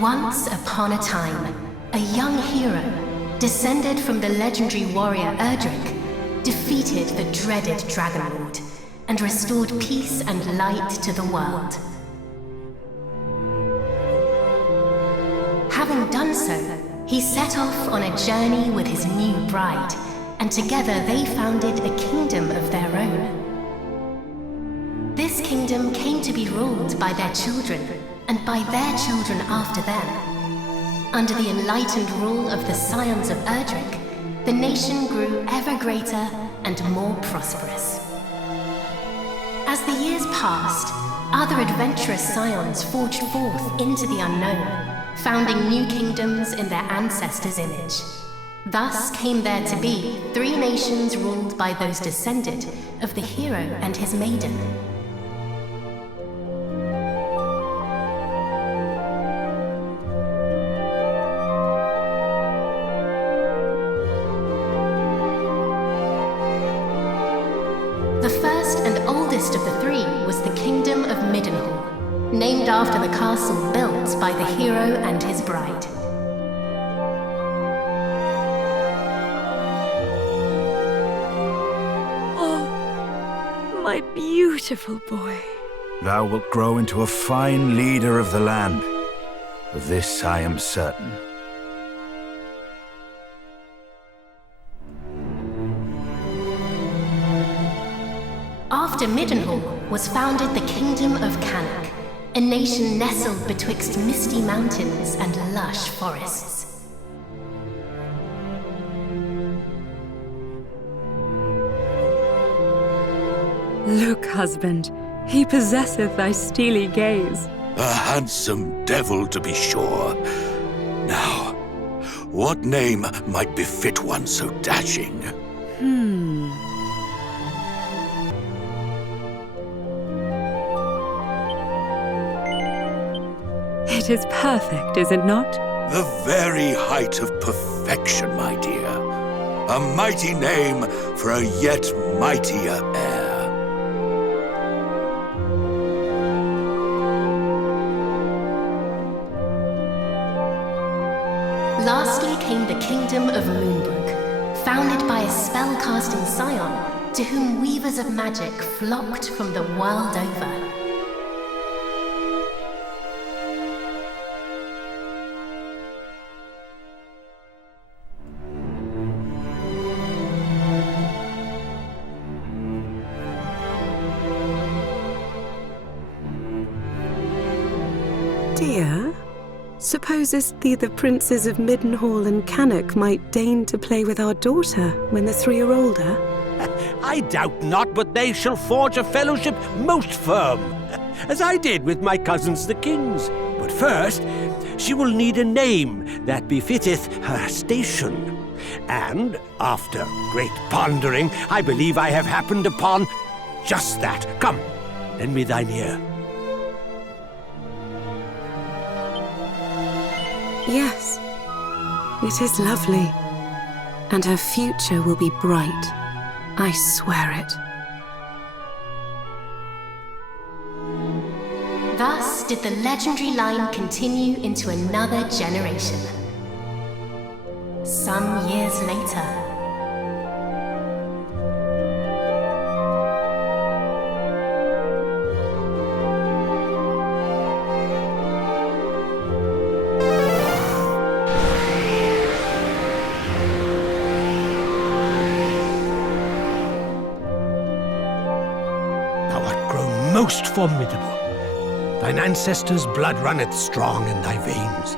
Once upon a time, a young hero, descended from the legendary warrior Erdrick, defeated the dreaded Dragon Lord and restored peace and light to the world. Having done so, he set off on a journey with his new bride, and together they founded a kingdom of their own. This kingdom came to be ruled by their children, and by their children after them. Under the enlightened rule of the scions of Erdrick, the nation grew ever greater and more prosperous. As the years passed, other adventurous scions forged forth into the unknown, founding new kingdoms in their ancestors' image. Thus came there to be 3 nations ruled by those descended of the hero and his maiden. The first and oldest of the 3 was the Kingdom of Middenhall, named after the castle built by the hero and his bride. Oh, my beautiful boy. Thou wilt grow into a fine leader of the land. Of this I am certain. After Middenhall was founded the Kingdom of Cannock, a nation nestled betwixt misty mountains and lush forests. Look, husband, he possesseth thy steely gaze. A handsome devil, to be sure. Now, what name might befit one so dashing? It is perfect, is it not? The very height of perfection, my dear. A mighty name for a yet mightier heir. Lastly came the Kingdom of Moonbrook, founded by a spell-casting scion to whom weavers of magic flocked from the world over. Dear, supposest thee the princes of Middenhall and Cannock might deign to play with our daughter when the 3 are older? I doubt not, but they shall forge a fellowship most firm, as I did with my cousins the kings. But first, she will need a name that befitteth her station. And, after great pondering, I believe I have happened upon just that. Come, lend me thine ear. Yes, it is lovely, and her future will be bright. I swear it. Thus did the legendary line continue into another generation. Some years later, most formidable. Thine ancestors' blood runneth strong in thy veins.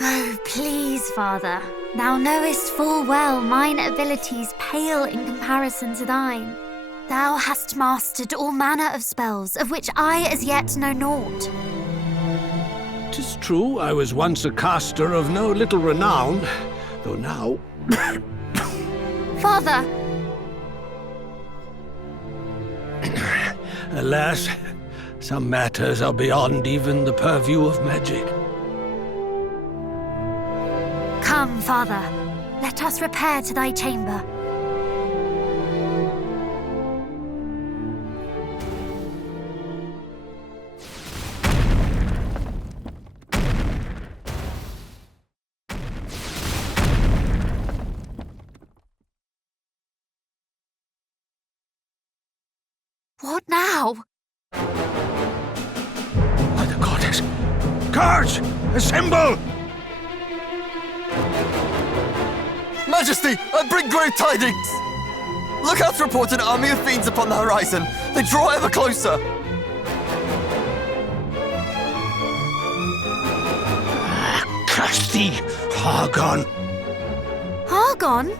Oh, please, father. Thou knowest full well mine abilities pale in comparison to thine. Thou hast mastered all manner of spells, of which I as yet know naught. 'Tis true, I was once a caster of no little renown, though now... Father! Alas, some matters are beyond even the purview of magic. Come, father. Let us repair to thy chamber. now? By the goddess! Guards! Assemble! Majesty, I bring great tidings! Lookouts report an army of fiends upon the horizon. They draw ever closer. Curse thee, Hargon! Argon?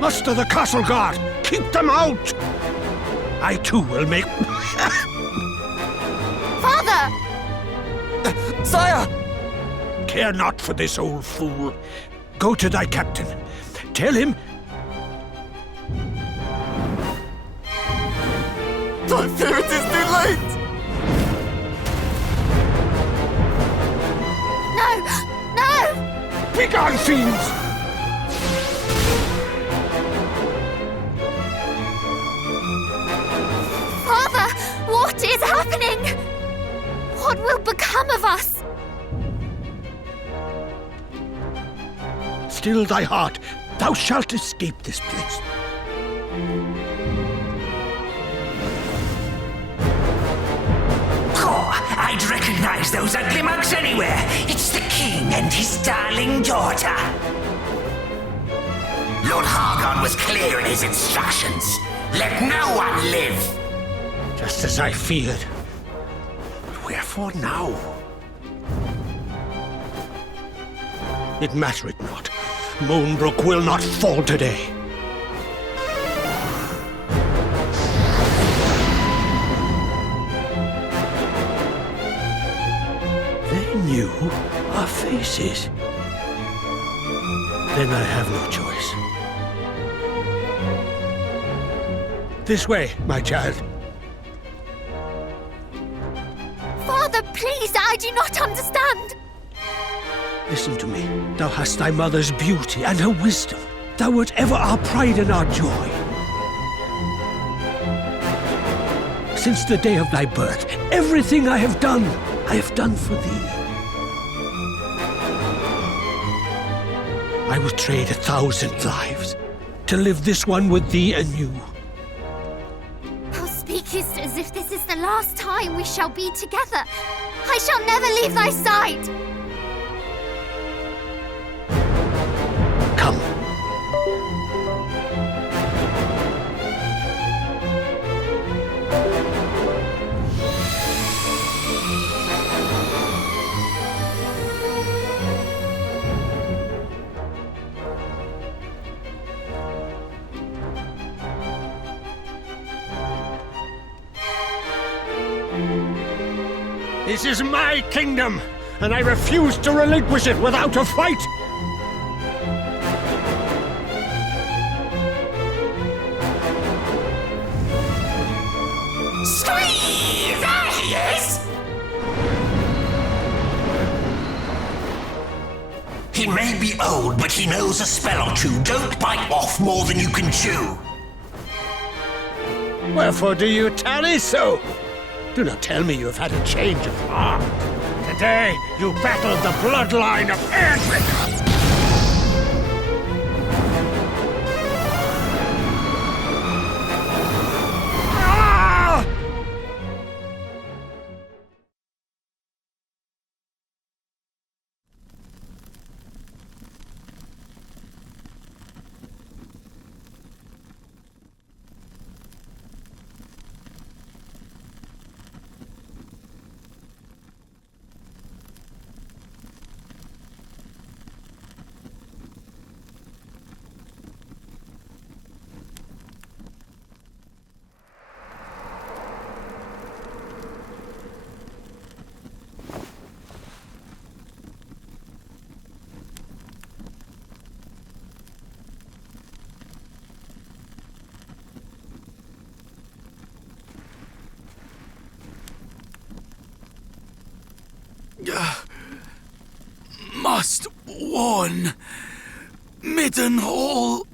Muster the castle guard! Keep them out! I too will make... Father! Sire! Care not for this old fool. Go to thy captain. Tell him... I fear it is too late! No! No! Begone, fiends! Father! What is happening? What will become of us? Still thy heart. Thou shalt escape this place. I'd recognize those ugly mugs anywhere. It's the king and his darling daughter. Lord Hargon was clear in his instructions. Let no one live. Just as I feared. But wherefore now? It mattereth not. Moonbrook will not fall today. They knew our faces. Then I have no choice. This way, my child. Father, please, I do not understand. Listen to me. Thou hast thy mother's beauty and her wisdom. Thou wert ever our pride and our joy. Since the day of thy birth, everything I have done for thee. I would trade 1,000 lives to live this one with thee anew. Thou speakest as if this is the last time we shall be together. I shall never leave thy side. Come. This is my kingdom, and I refuse to relinquish it without a fight! Scream! There he is! He may be old, but he knows a spell or two. Don't bite off more than you can chew. Wherefore do you tarry so? Do not tell me you have had a change of heart. Today, you battled the bloodline of Erdrick! Must warn Middenhall.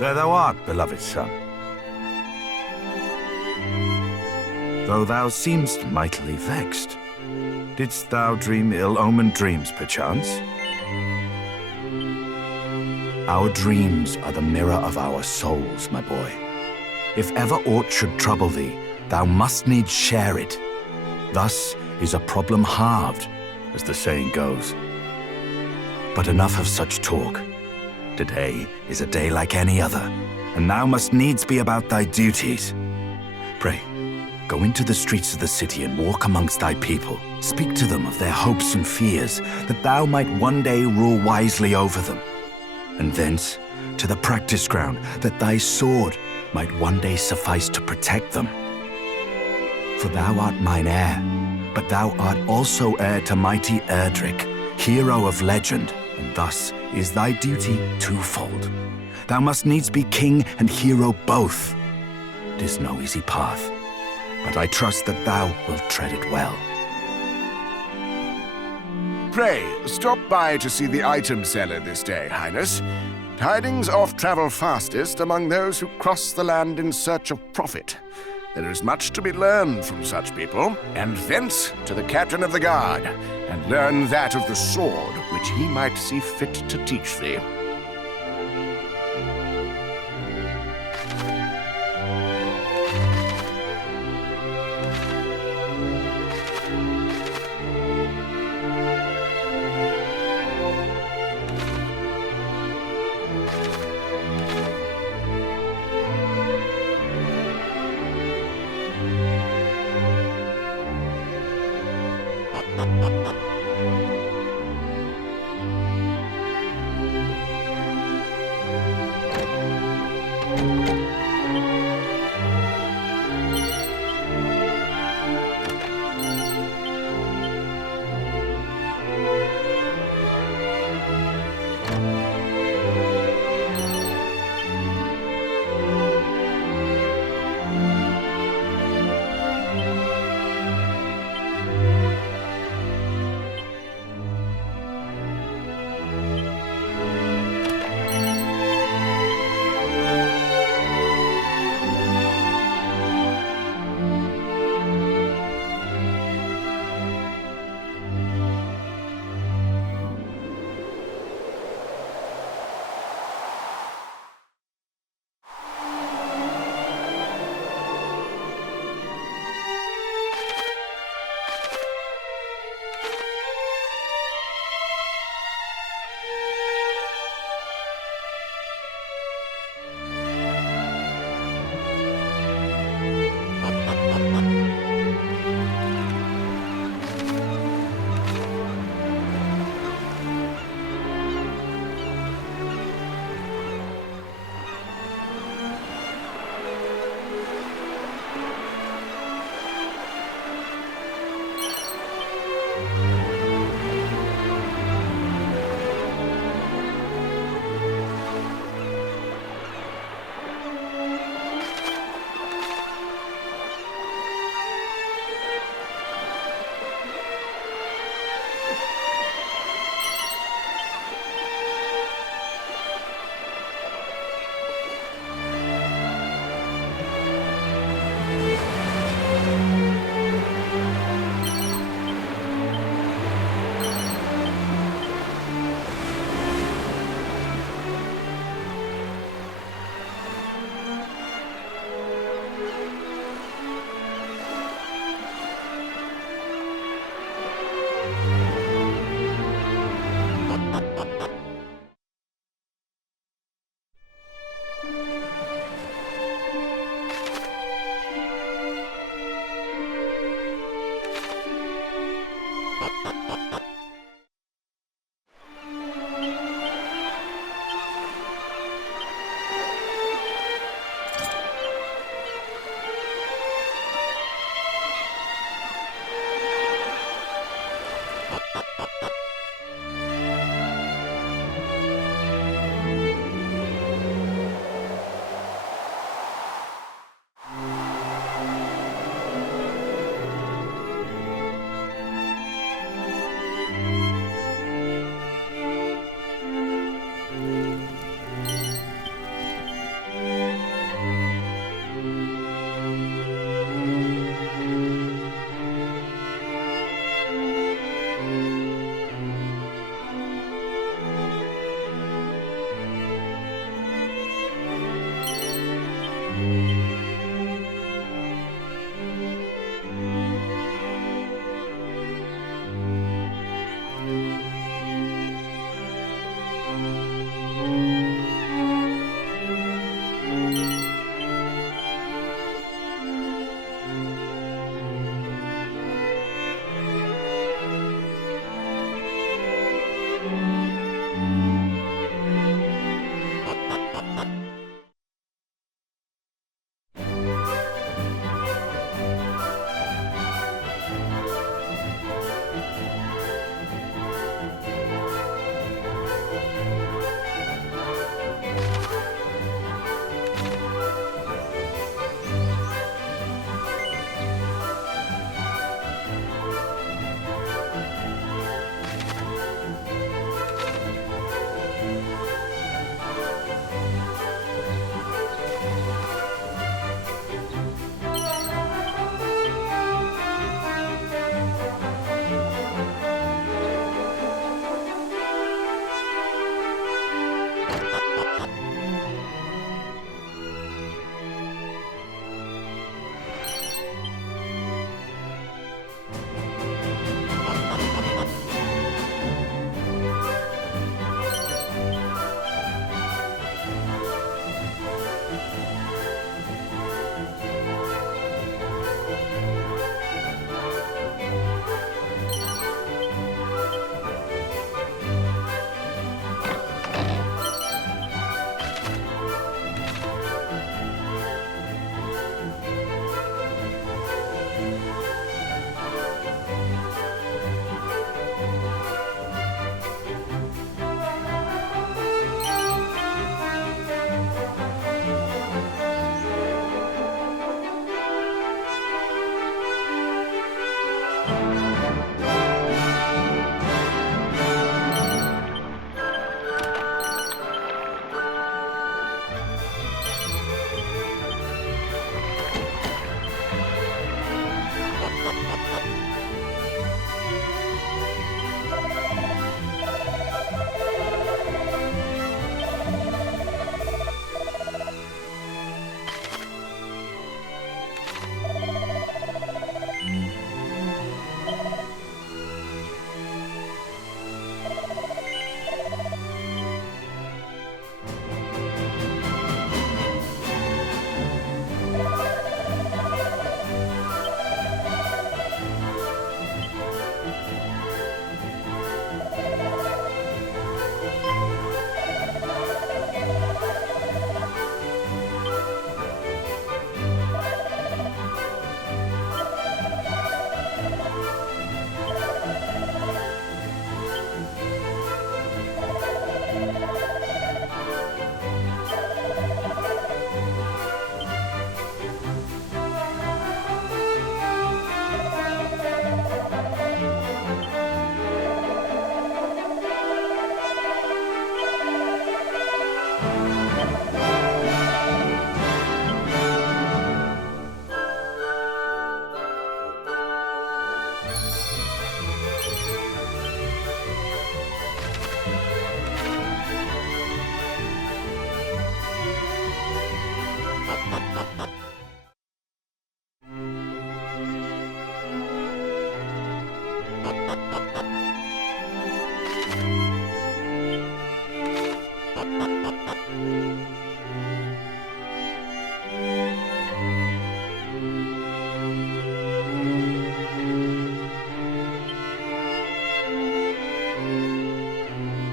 There thou art, beloved son. Though thou seemst mightily vexed, didst thou dream ill-omened dreams, perchance? Our dreams are the mirror of our souls, my boy. If ever aught should trouble thee, thou must needs share it. Thus is a problem halved, as the saying goes. But enough of such talk. Today is a day like any other, and thou must needs be about thy duties. Pray, go into the streets of the city and walk amongst thy people. Speak to them of their hopes and fears, that thou might one day rule wisely over them. And thence to the practice ground, that thy sword might one day suffice to protect them. For thou art mine heir, but thou art also heir to mighty Erdrick, hero of legend, and thus is thy duty twofold. Thou must needs be king and hero both. 'Tis no easy path, but I trust that thou wilt tread it well. Pray, stop by to see the item seller this day, Highness. Tidings oft travel fastest among those who cross the land in search of profit. There is much to be learned from such people, and thence to the captain of the guard, and learn that of the sword which he might see fit to teach thee.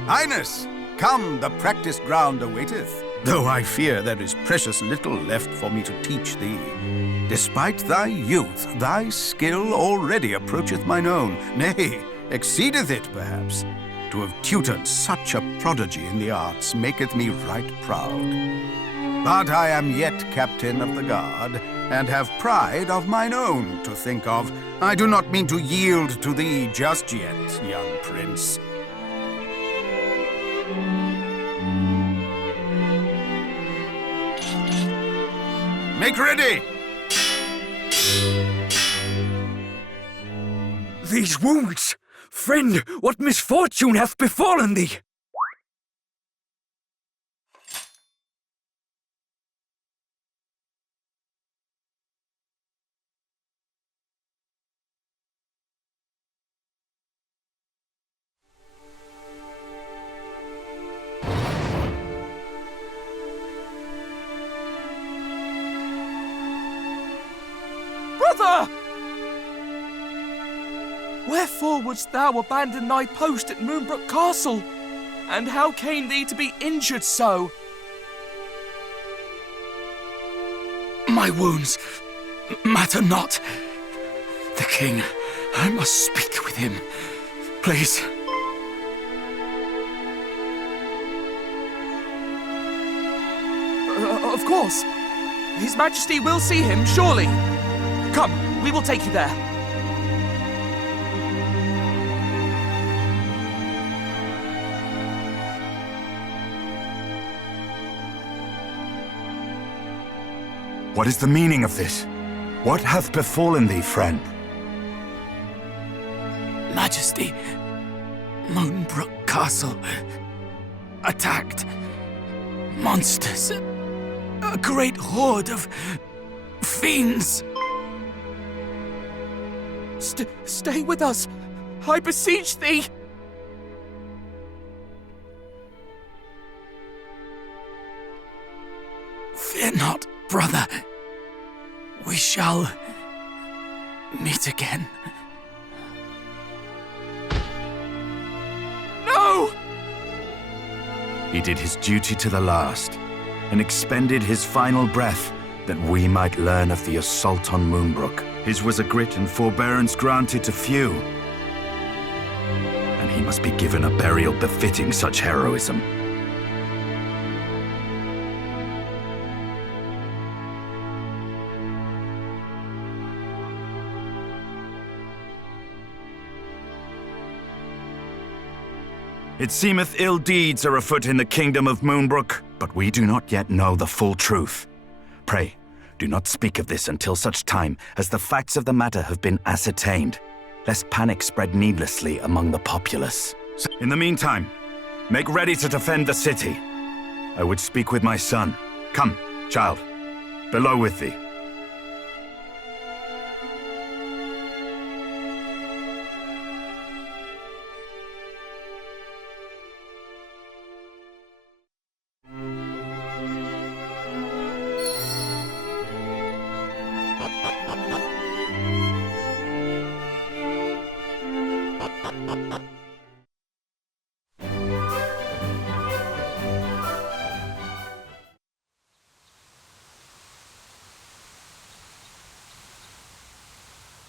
Highness, come, the practice ground awaiteth, though I fear there is precious little left for me to teach thee. Despite thy youth, thy skill already approacheth mine own, nay, exceedeth it, perhaps. To have tutored such a prodigy in the arts maketh me right proud. But I am yet captain of the guard, and have pride of mine own to think of. I do not mean to yield to thee just yet, young prince. Make ready! These wounds! Friend, what misfortune hath befallen thee? Brother! Wherefore wouldst thou abandon thy post at Moonbrook Castle? And how came thee to be injured so? My wounds matter not. The king, I must speak with him. Please. Of course. His Majesty will see him, surely. Come, we will take you there. What is the meaning of this? What hath befallen thee, friend? Majesty, Moonbrook Castle attacked. Monsters. A great horde of fiends. Stay with us, I beseech thee. Fear not, brother. We shall meet again. No! He did his duty to the last, and expended his final breath that we might learn of the assault on Moonbrook. His was a grit and forbearance granted to few, and he must be given a burial befitting such heroism. It seemeth ill deeds are afoot in the kingdom of Moonbrook, but we do not yet know the full truth. Pray, do not speak of this until such time as the facts of the matter have been ascertained, lest panic spread needlessly among the populace. In the meantime, make ready to defend the city. I would speak with my son. Come, child, below with thee.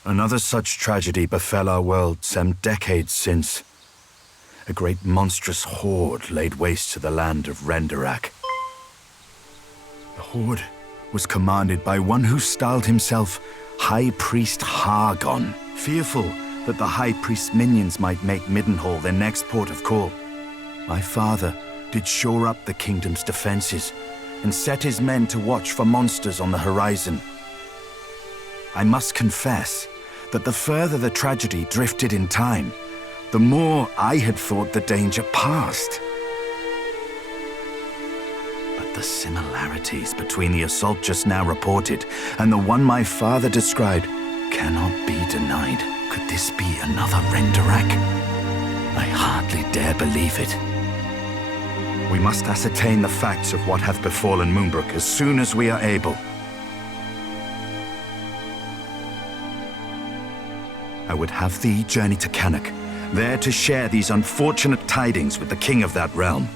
Another such tragedy befell our world some decades since. A great monstrous horde laid waste to the land of Erdrick. The horde was commanded by one who styled himself High Priest Hargon, fearful that the High Priest's minions might make Middenhall their next port of call. My father did shore up the kingdom's defenses and set his men to watch for monsters on the horizon. I must confess that the further the tragedy drifted in time, the more I had thought the danger past. But the similarities between the assault just now reported and the one my father described cannot be denied. Could this be another Erdrick? I hardly dare believe it. We must ascertain the facts of what hath befallen Moonbrook as soon as we are able. I would have thee journey to Cannock, there to share these unfortunate tidings with the king of that realm.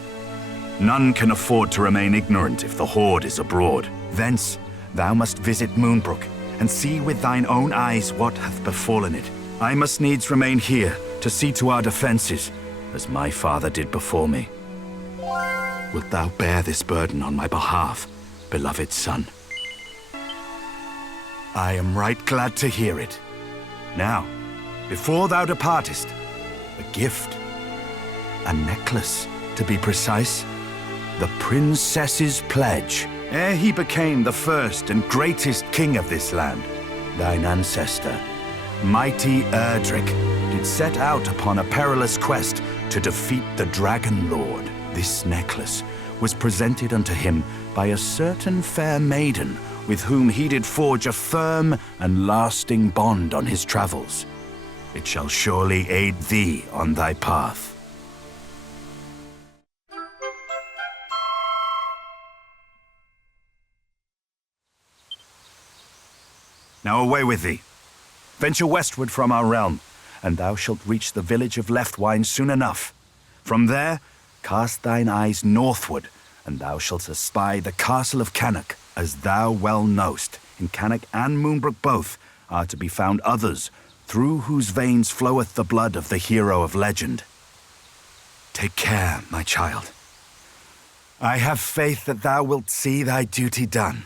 None can afford to remain ignorant if the Horde is abroad. Thence thou must visit Moonbrook, and see with thine own eyes what hath befallen it. I must needs remain here to see to our defenses, as my father did before me. Wilt thou bear this burden on my behalf, beloved son? I am right glad to hear it. Now, before thou departest, a gift. A necklace, to be precise. The princess's pledge. Ere he became the first and greatest king of this land, thine ancestor, mighty Erdrick, did set out upon a perilous quest to defeat the Dragon Lord. This necklace was presented unto him by a certain fair maiden with whom he did forge a firm and lasting bond on his travels. It shall surely aid thee on thy path. Now away with thee. Venture westward from our realm, and thou shalt reach the village of Leftwine soon enough. From there, cast thine eyes northward, and thou shalt espy the castle of Cannock. As thou well knowst, in Cannock and Moonbrook both are to be found others, through whose veins floweth the blood of the hero of legend. Take care, my child. I have faith that thou wilt see thy duty done.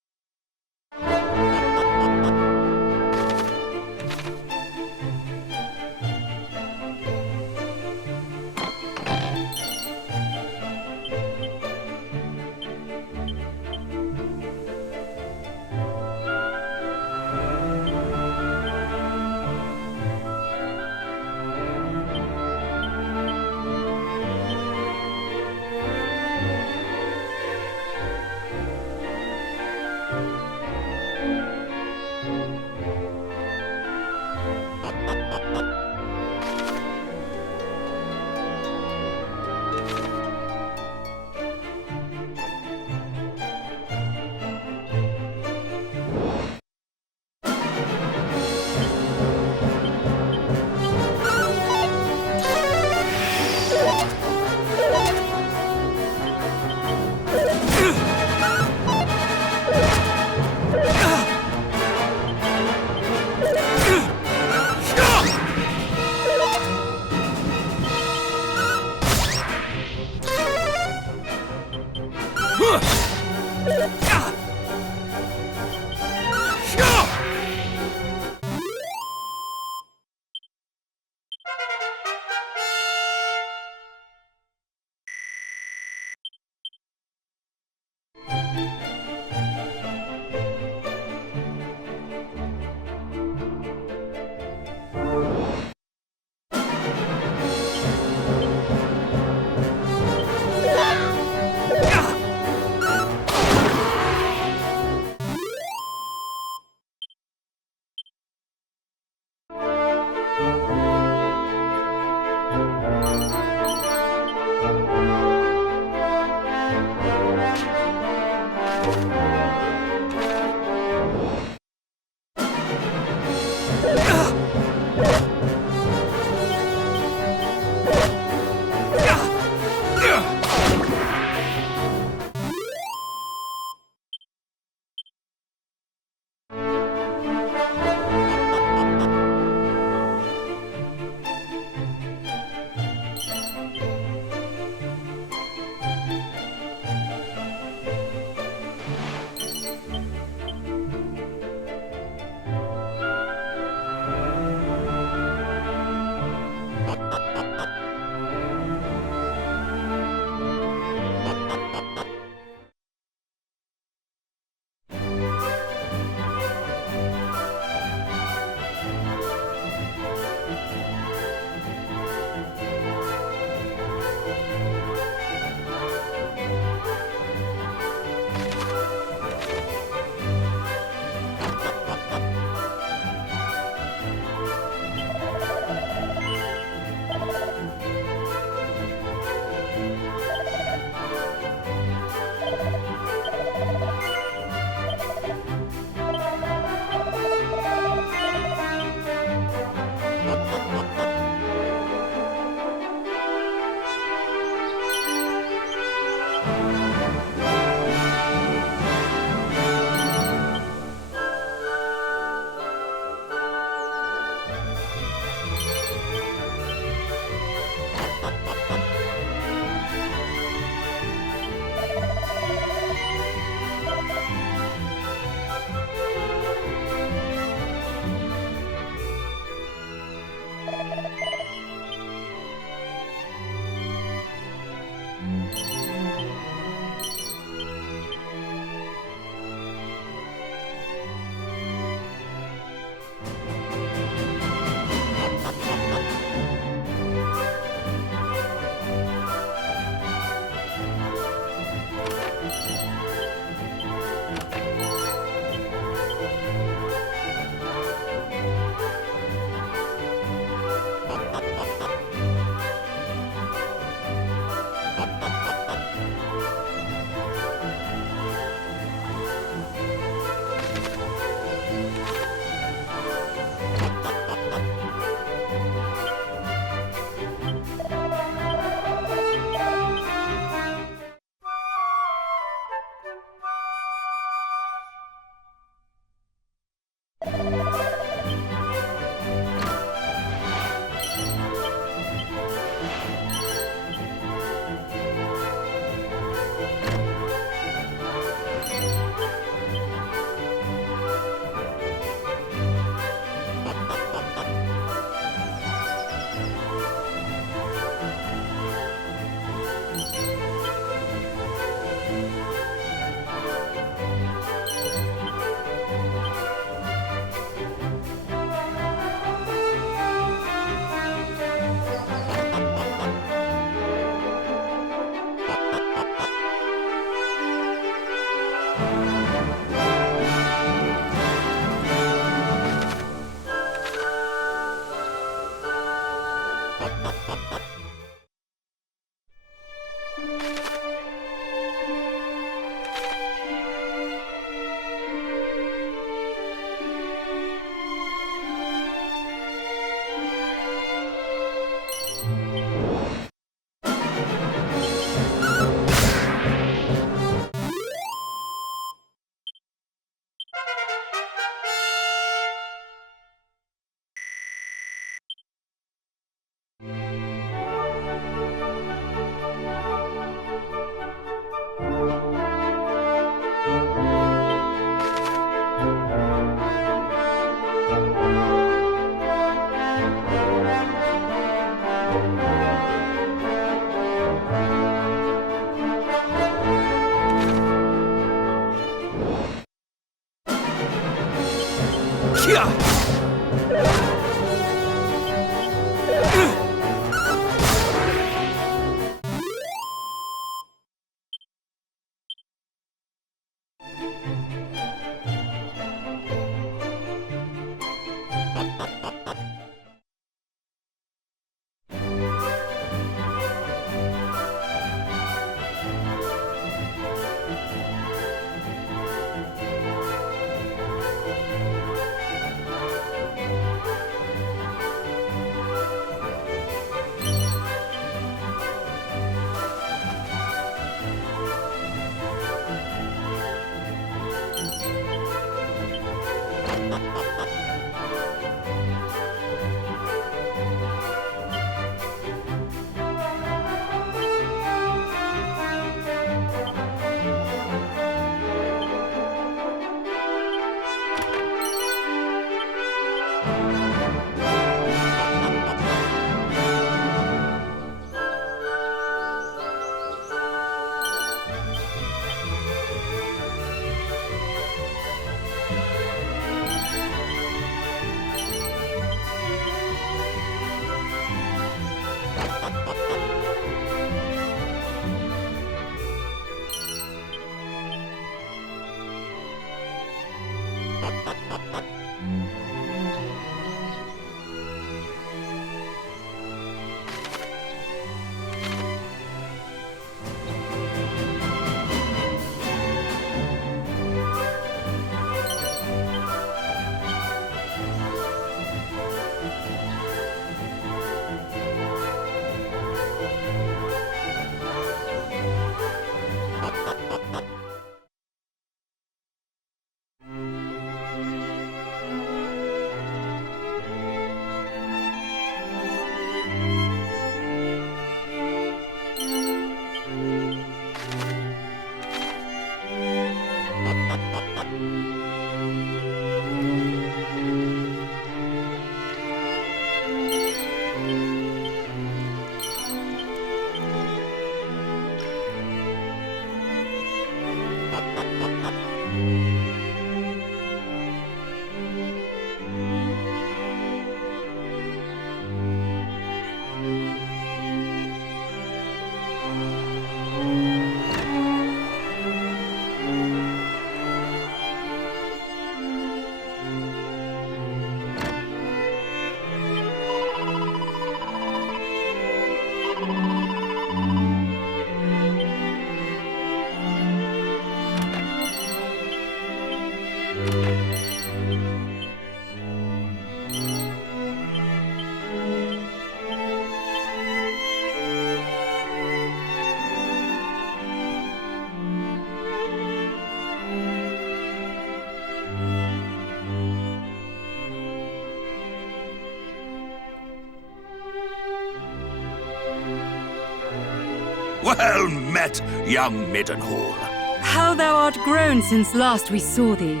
Well met, young Middenhall. How thou art grown since last we saw thee.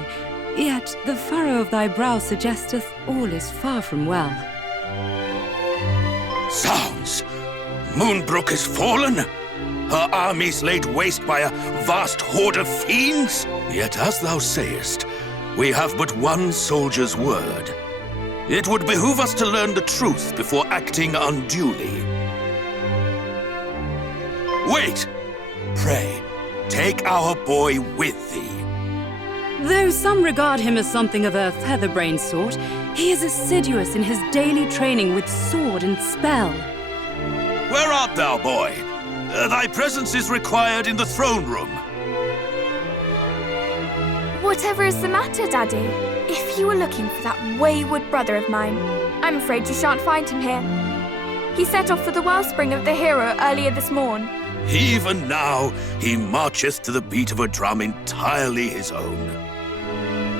Yet the furrow of thy brow suggesteth all is far from well. Sounds! Moonbrook is fallen? Her armies laid waste by a vast horde of fiends? Yet as thou sayest, we have but one soldier's word. It would behoove us to learn the truth before acting unduly. Wait! Pray, take our boy with thee. Though some regard him as something of a featherbrained sort, he is assiduous in his daily training with sword and spell. Where art thou, boy? Thy presence is required in the throne room. Whatever is the matter, Daddy? If you were looking for that wayward brother of mine, I'm afraid you shan't find him here. He set off for the wellspring of the hero earlier this morn. Even now, he marcheth to the beat of a drum entirely his own.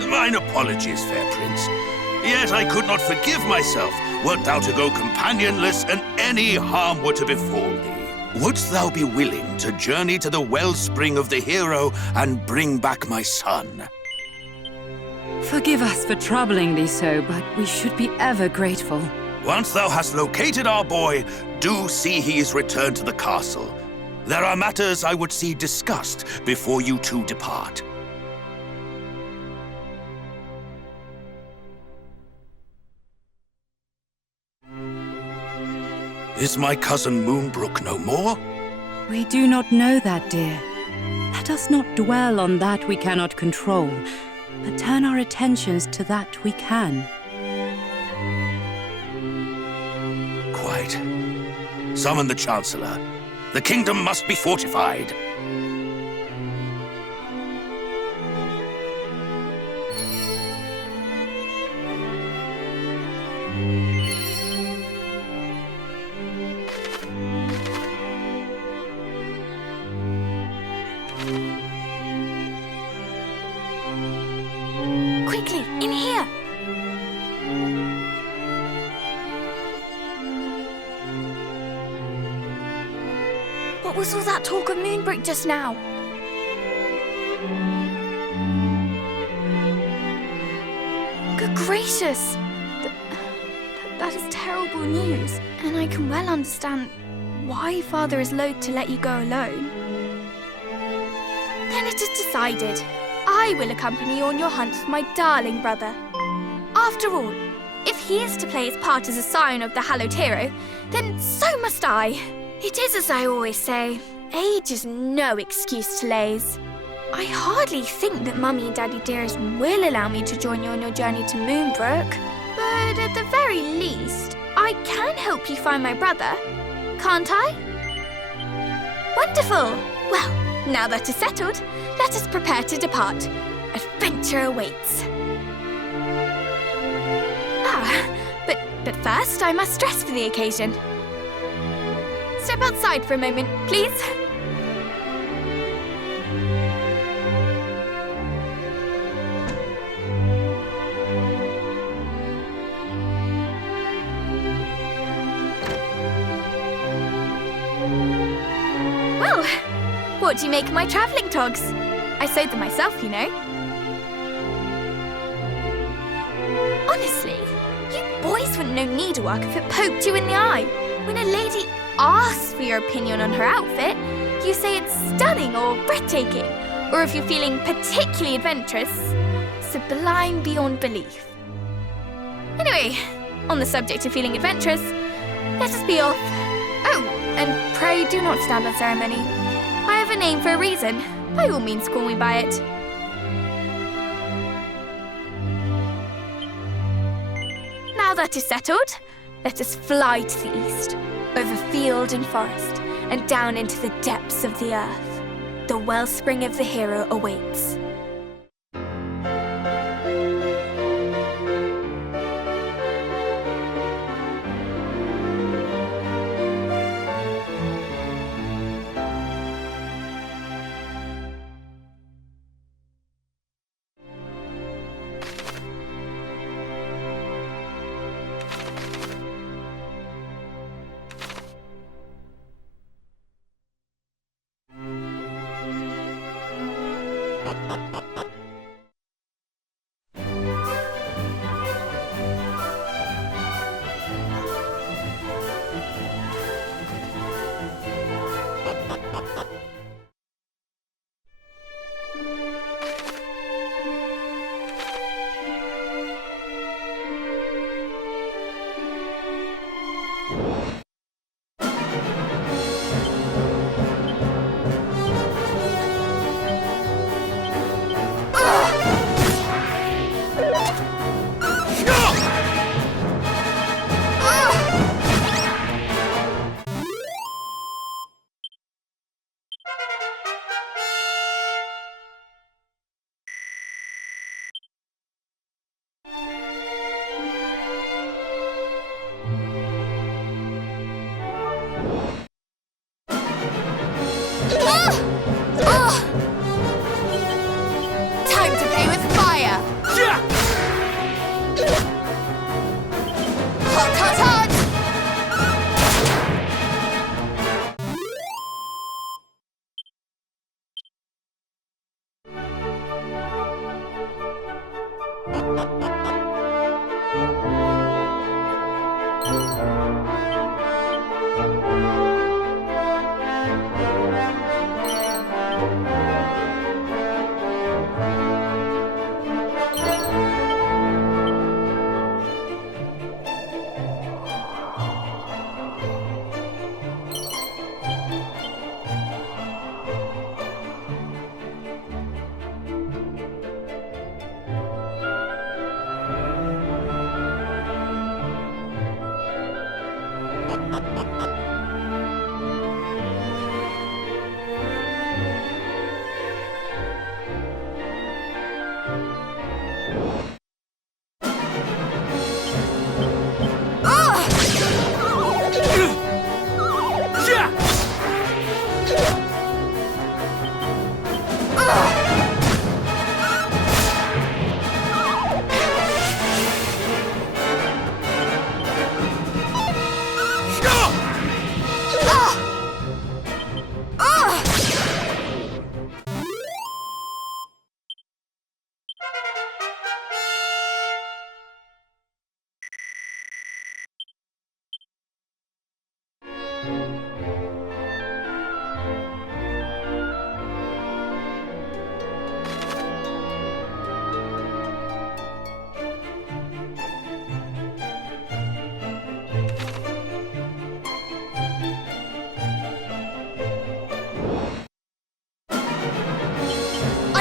Mine apologies, fair prince. Yet I could not forgive myself wert thou to go companionless and any harm were to befall thee. Wouldst thou be willing to journey to the wellspring of the hero and bring back my son? Forgive us for troubling thee so, but we should be ever grateful. Once thou hast located our boy, do see he is returned to the castle. There are matters I would see discussed before you two depart. Is my cousin Moonbrook no more? We do not know that, dear. Let us not dwell on that we cannot control, but turn our attentions to that we can. Quite. Summon the Chancellor. The kingdom must be fortified. Quickly, in here! What was all that talk of Moonbrook just now? Good gracious! That is terrible news, and I can well understand why Father is loath to let you go alone. Then it is decided. I will accompany you on your hunt with my darling brother. After all, if he is to play his part as a scion of the hallowed hero, then so must I. It is as I always say, age is no excuse to laze. I hardly think that Mummy and Daddy Dearest will allow me to join you on your journey to Moonbrook, but at the very least, I can help you find my brother, can't I? Wonderful! Well, now that is settled, let us prepare to depart. Adventure awaits. But first I must dress for the occasion. Step outside for a moment, please. Well, what do you make of my travelling togs? I sewed them myself, you know. Honestly, you boys wouldn't know needlework if it poked you in the eye. When a lady asks for your opinion on her outfit, you say it's stunning or breathtaking, or if you're feeling particularly adventurous, sublime beyond belief. Anyway, on the subject of feeling adventurous, let us be off. Oh, and pray do not stand on ceremony. I have a name for a reason. By all means, call me by it. Now that is settled, let us fly to the east, over field and forest, and down into the depths of the earth. The wellspring of the hero awaits. I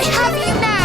have you now!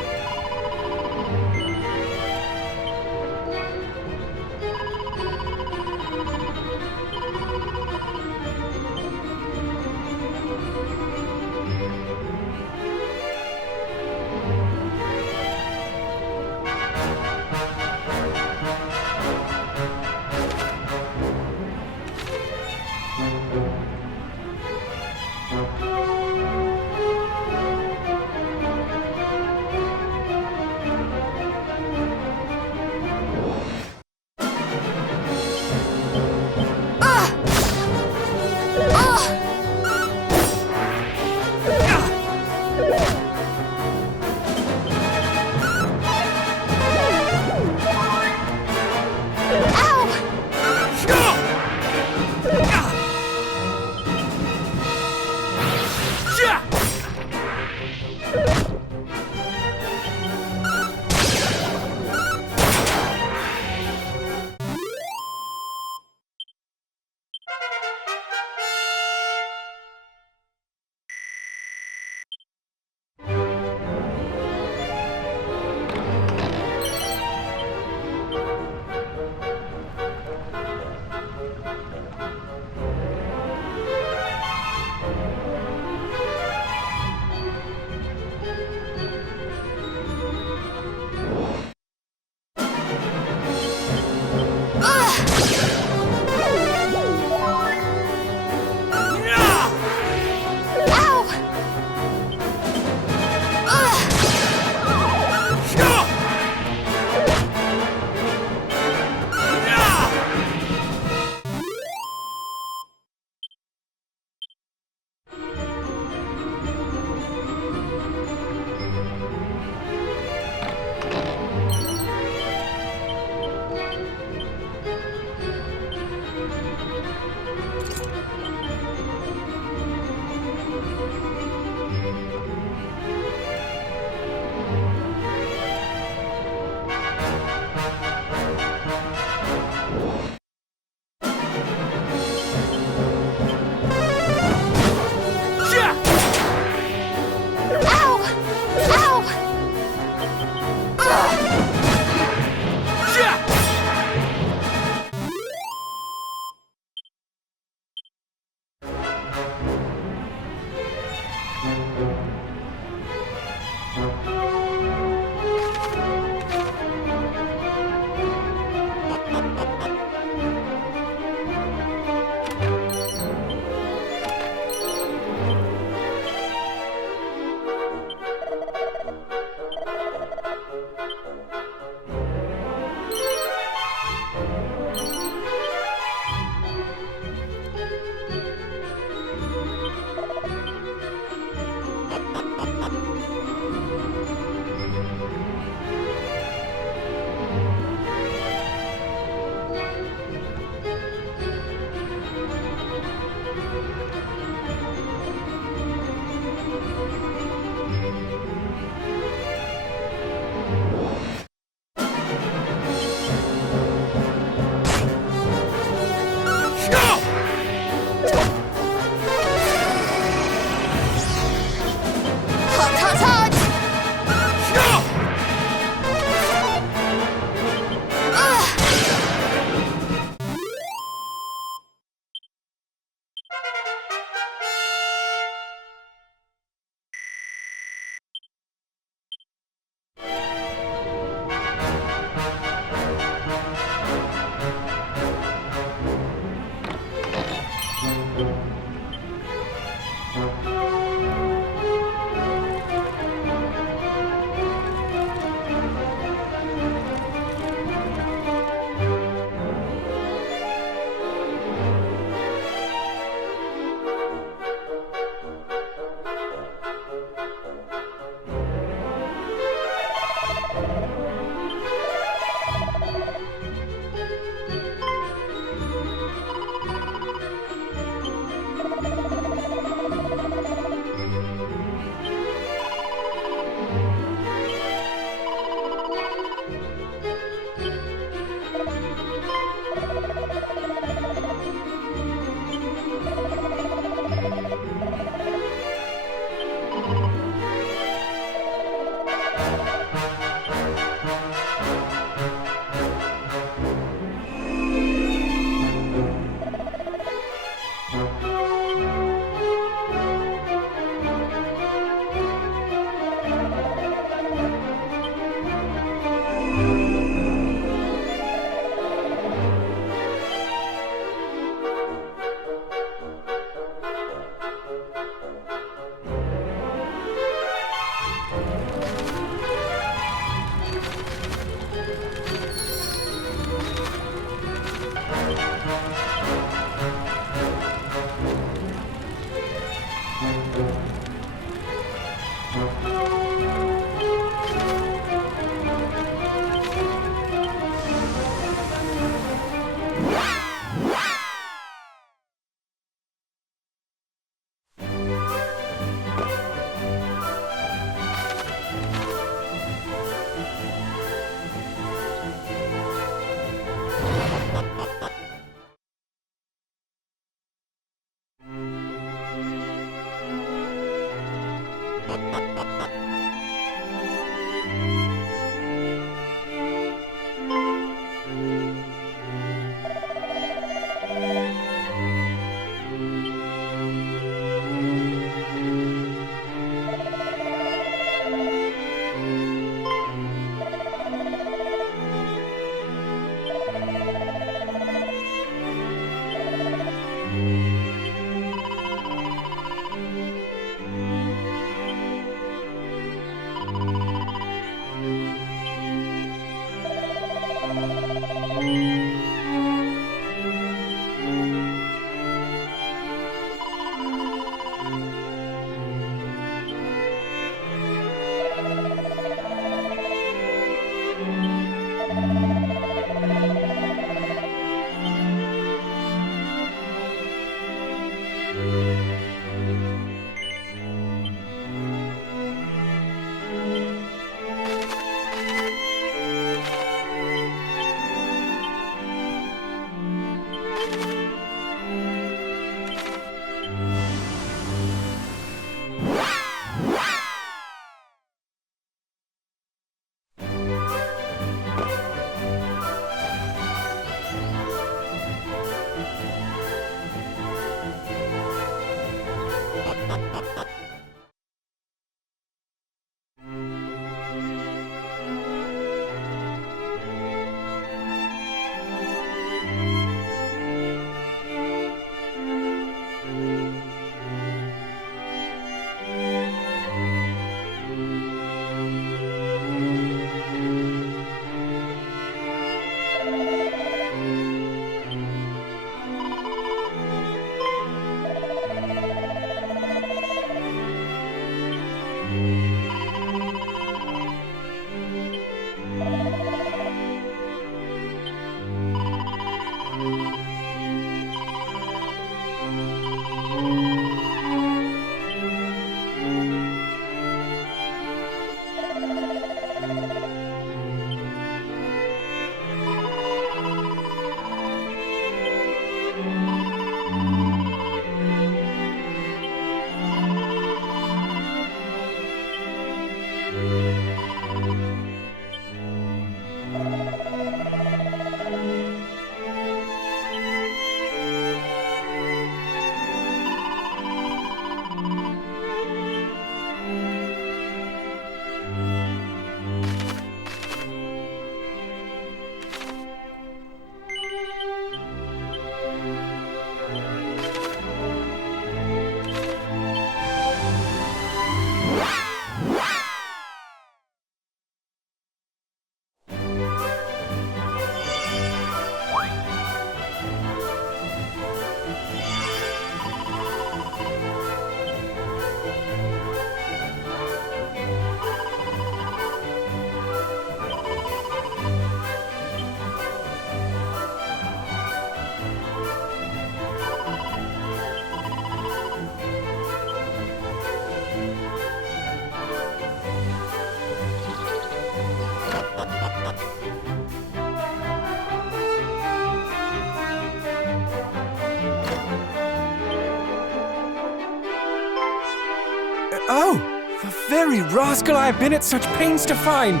very rascal I have been at such pains to find!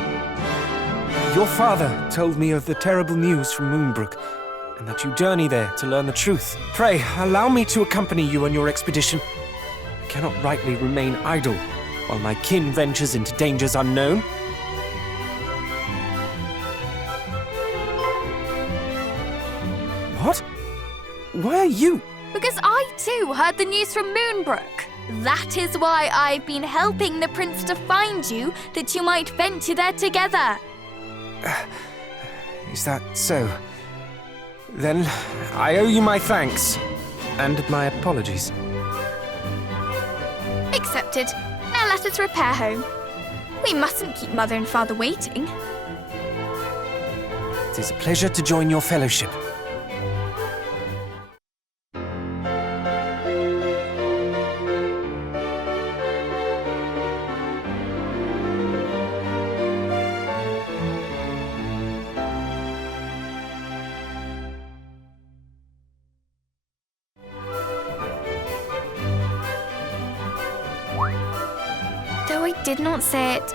Your father told me of the terrible news from Moonbrook, and that you journey there to learn the truth. Pray, allow me to accompany you on your expedition. I cannot rightly remain idle while my kin ventures into dangers unknown. What? Why are you? Because I too heard the news from Moonbrook. That is why I've been helping the prince to find you, that you might venture there together. Is that so? Then I owe you my thanks, and my apologies. Accepted. Now let us repair home. We mustn't keep Mother and Father waiting. It is a pleasure to join your fellowship. Though I did not say it,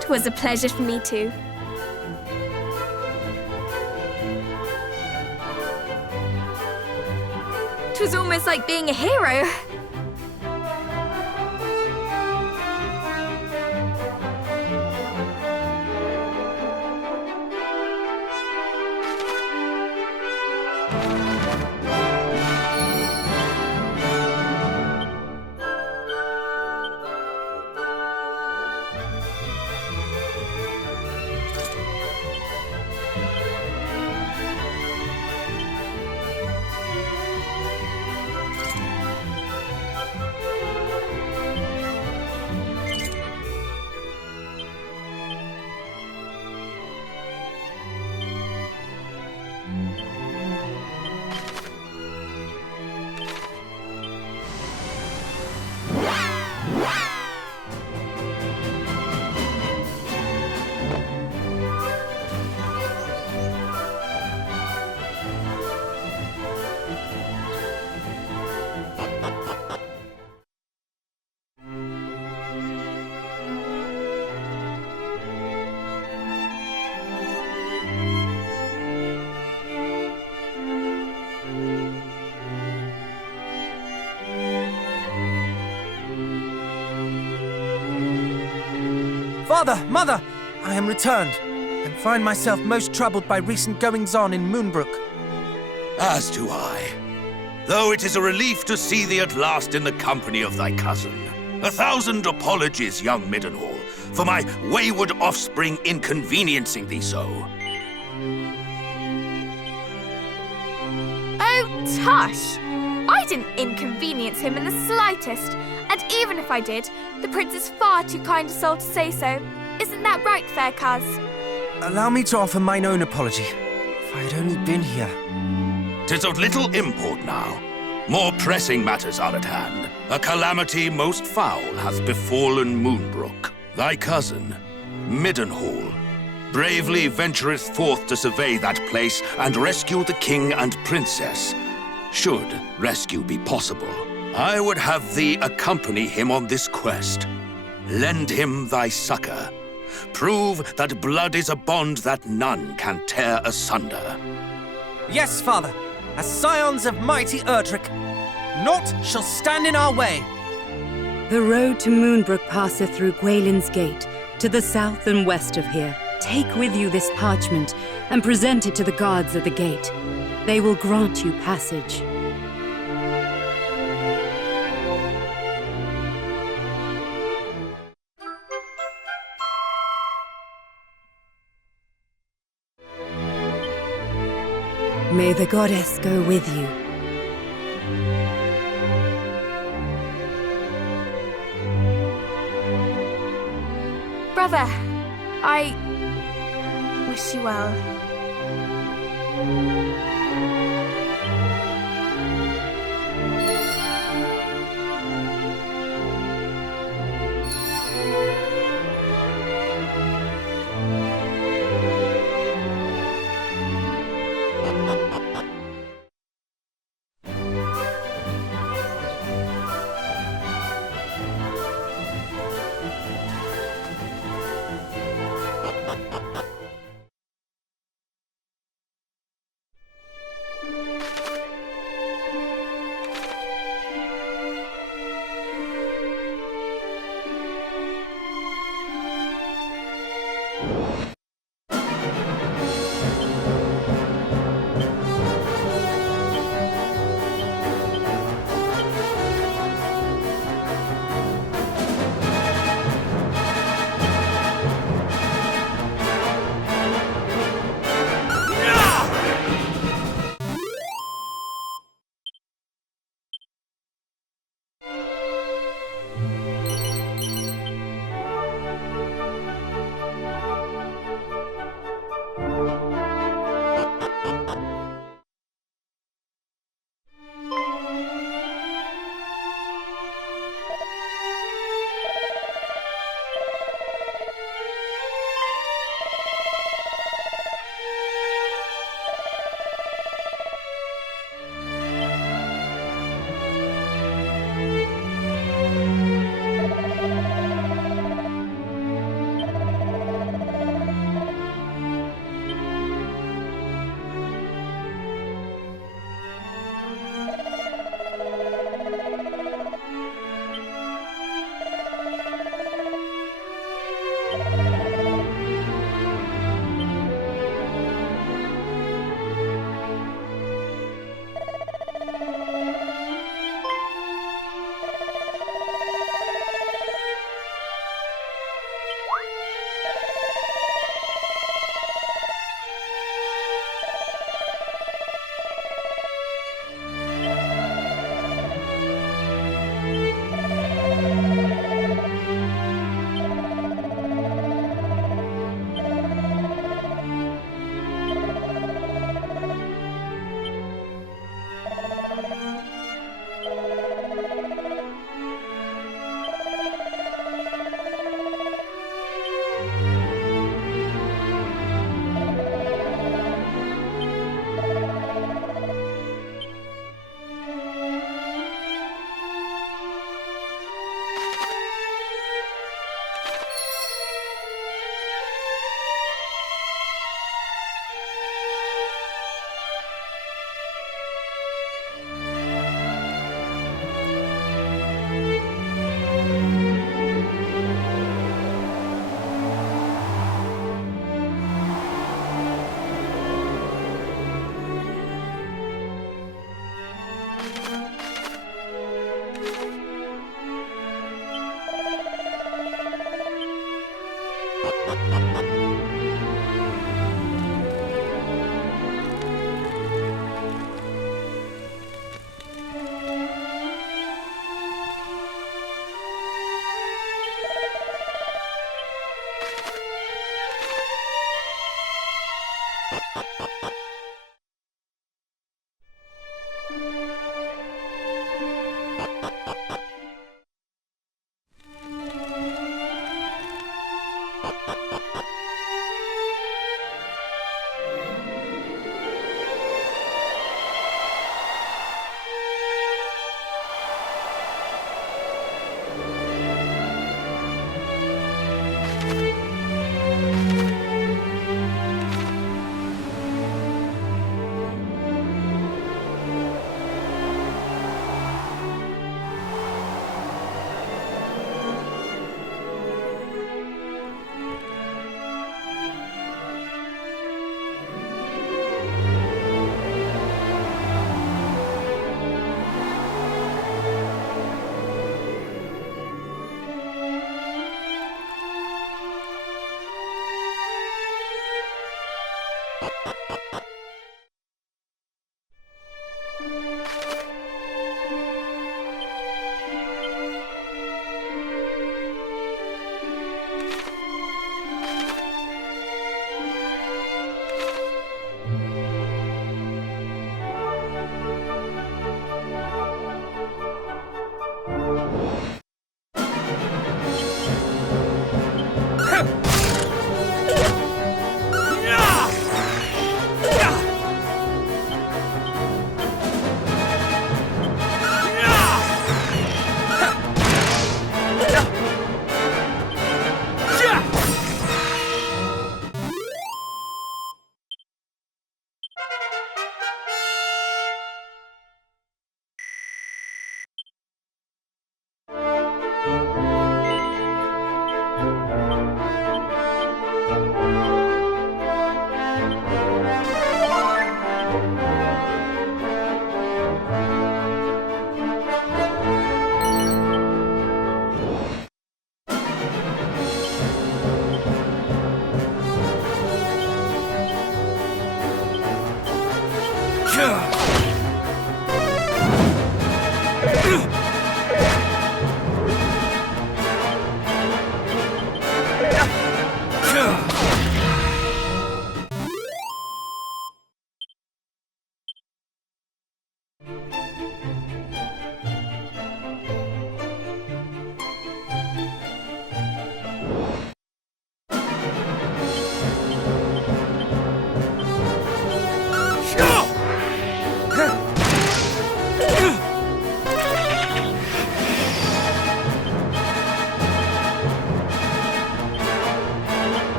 'twas a pleasure for me too. It was almost like being a hero. Father, Mother, I am returned, and find myself most troubled by recent goings-on in Moonbrook. As do I. Though it is a relief to see thee at last in the company of thy cousin. 1,000 apologies, young Middenhall, for my wayward offspring inconveniencing thee so. Oh, tush! I didn't inconvenience him in the slightest. And even if I did, the prince is far too kind a soul to say so. Isn't that right, fair coz? Allow me to offer mine own apology. If I had only been here. 'Tis of little import now. More pressing matters are at hand. A calamity most foul hath befallen Moonbrook. Thy cousin, Middenhall, bravely ventureth forth to survey that place and rescue the king and princess. Should rescue be possible, I would have thee accompany him on this quest. Lend him thy succor. Prove that blood is a bond that none can tear asunder. Yes, Father, as scions of mighty Erdrick, naught shall stand in our way. The road to Moonbrook passeth through Gwaelin's Gate, to the south and west of here. Take with you this parchment and present it to the guards at the gate. They will grant you passage. May the goddess go with you. Brother, I wish you well.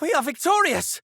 We are victorious!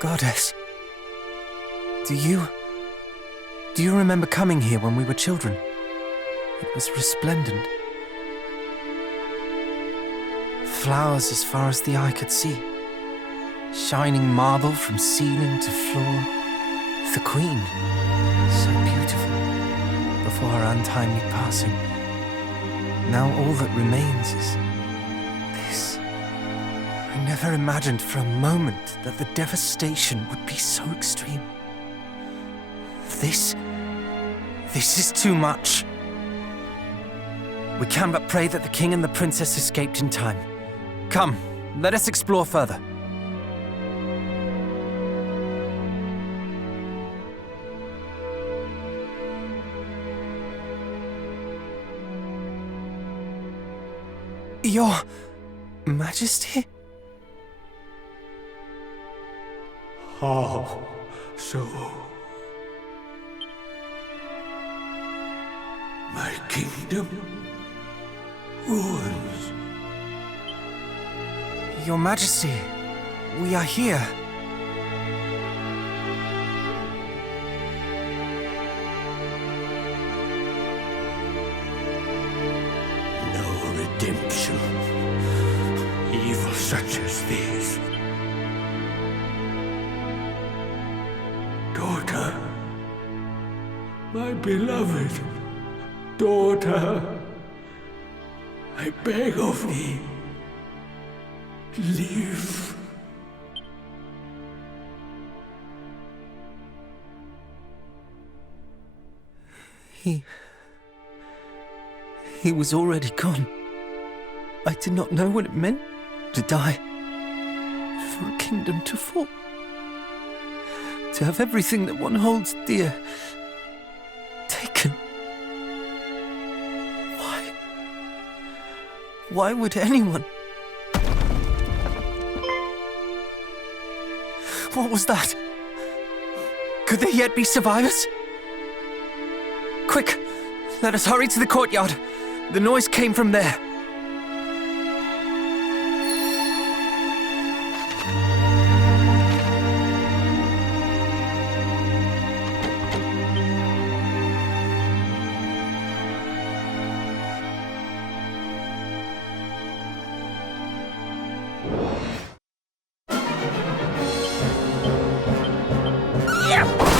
Goddess, do you remember coming here when we were children? It was resplendent. Flowers as far as the eye could see. Shining marble from ceiling to floor. The Queen, so beautiful, before her untimely passing. Now all that remains is this. I never imagined for a moment that the devastation would be so extreme. This is too much. We can but pray that the king and the princess escaped in time. Come, let us explore further. Your Majesty? How so? My kingdom ruins. Your Majesty, we are here. No redemption. Evil such as these. Daughter, my beloved daughter, I beg of thee, live. He was already gone. I did not know what it meant to die, for a kingdom to fall, to have everything that one holds dear taken. Why would anyone? What was that? Could there yet be survivors? Quick, let us hurry to the courtyard. The noise came from there. Yeah.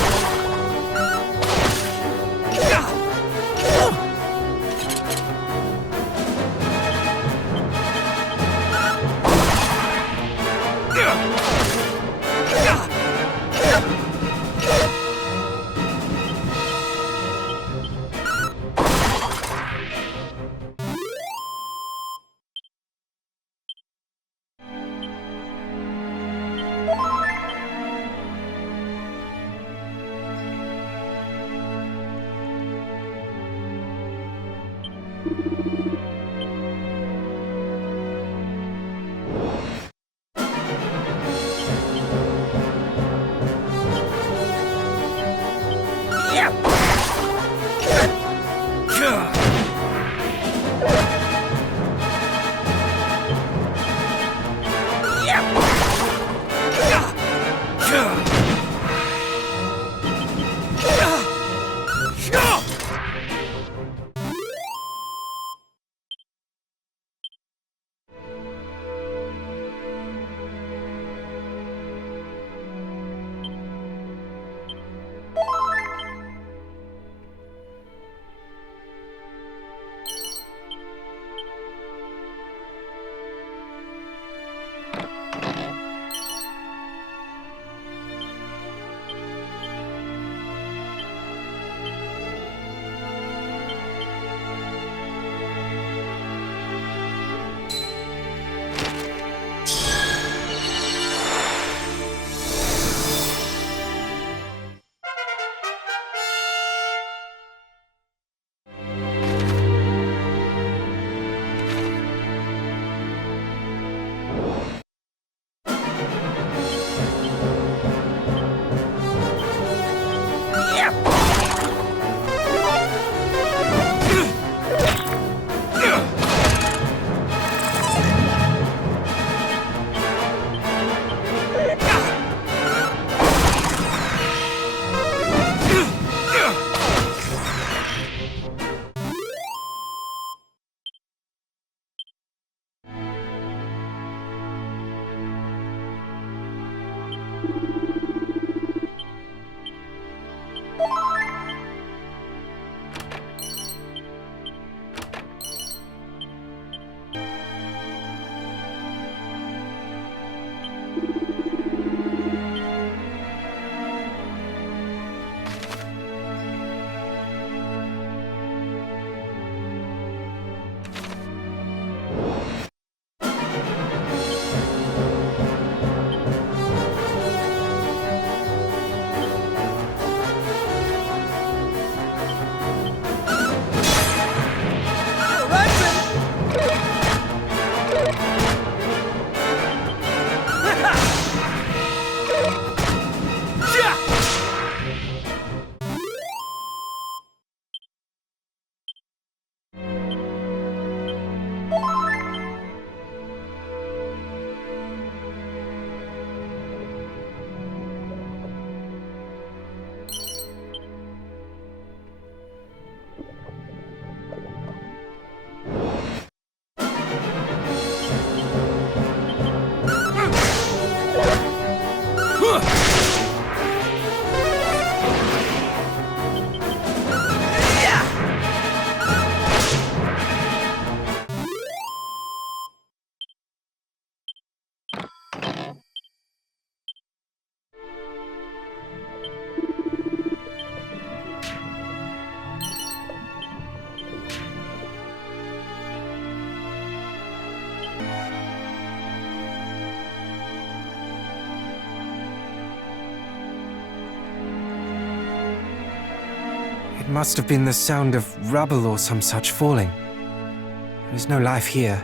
It must have been the sound of rubble or some such falling. There is no life here.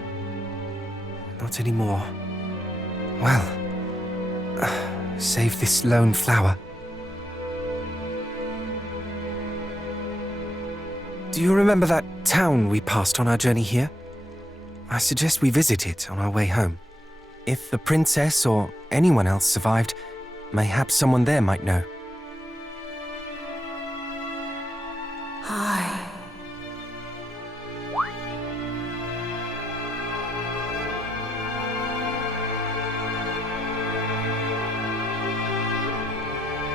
Not anymore. Well, save this lone flower. Do you remember that town we passed on our journey here? I suggest we visit it on our way home. If the princess or anyone else survived, mayhap someone there might know. Hi.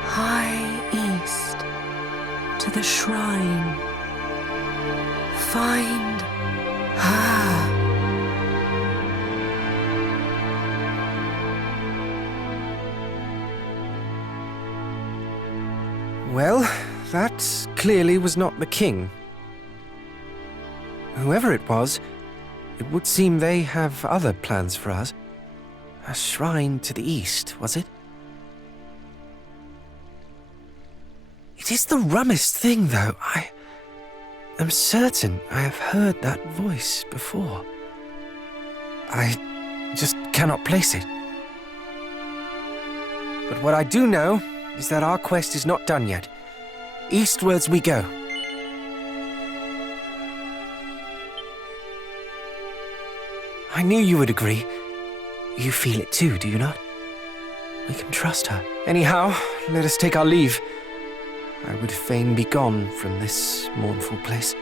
High east to the shrine. Find her. Well, that clearly was not the king. Whoever it was, it would seem they have other plans for us. A shrine to the east, was it? It is the rummest thing, though. am certain I have heard that voice before. I just cannot place it. But what I do know is that our quest is not done yet. Eastwards we go. I knew you would agree. You feel it too, do you not? We can trust her. Anyhow, let us take our leave. I would fain be gone from this mournful place.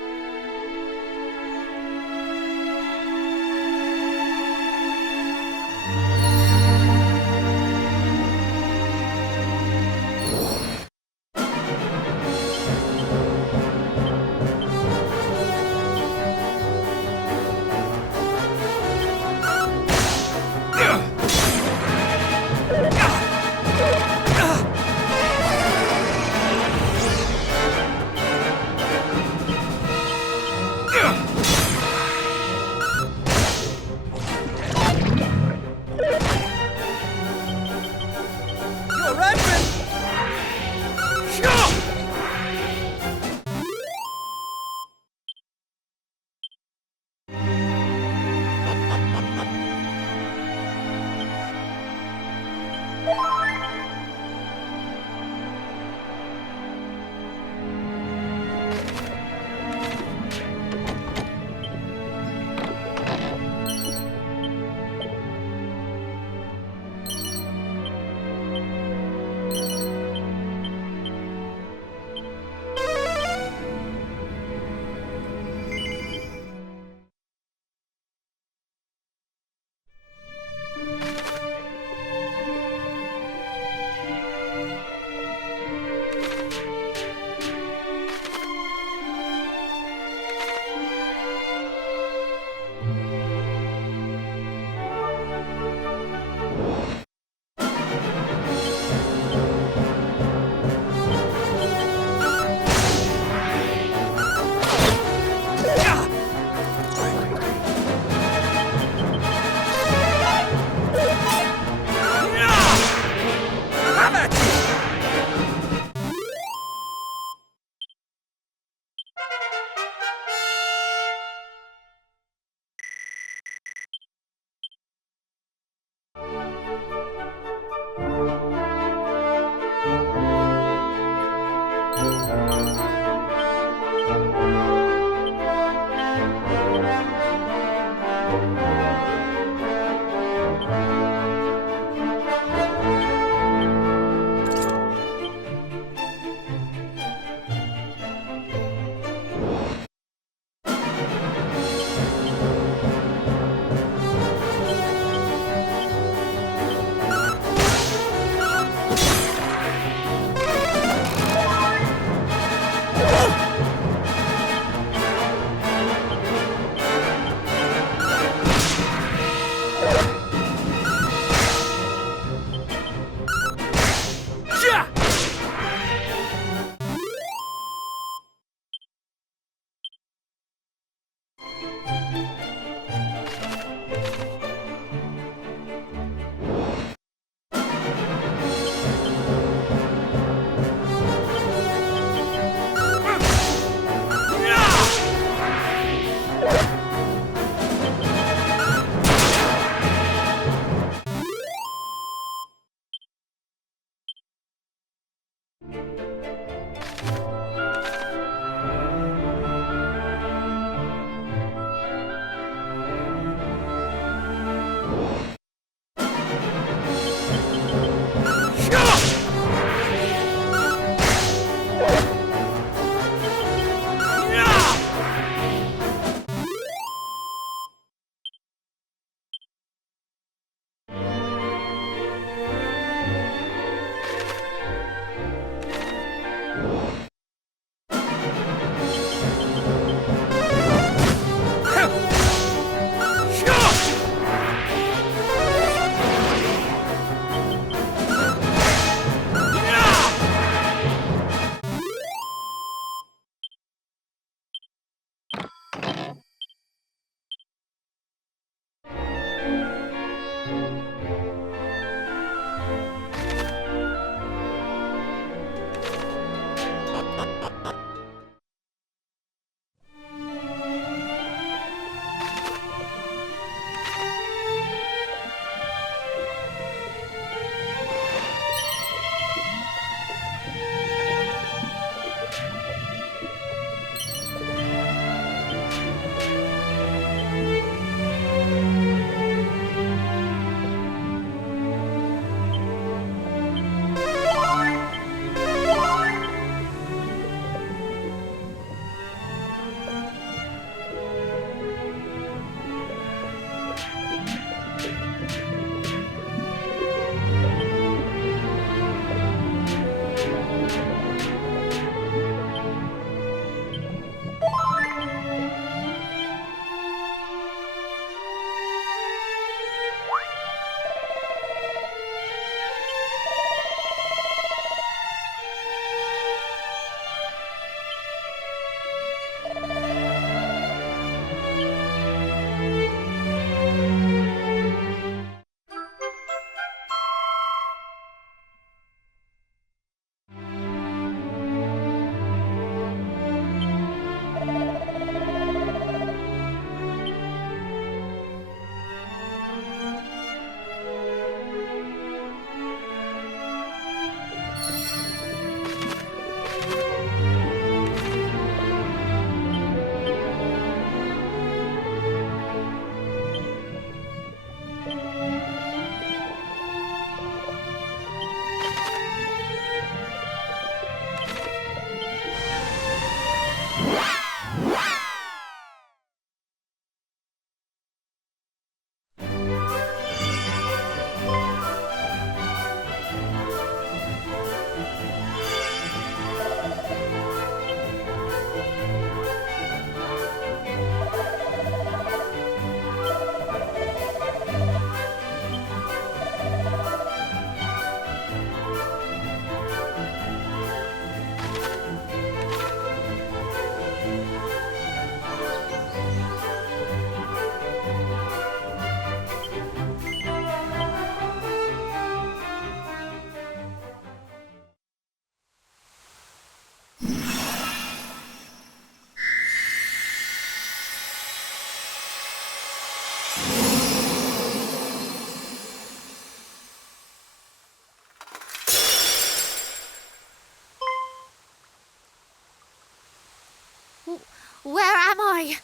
Where am I?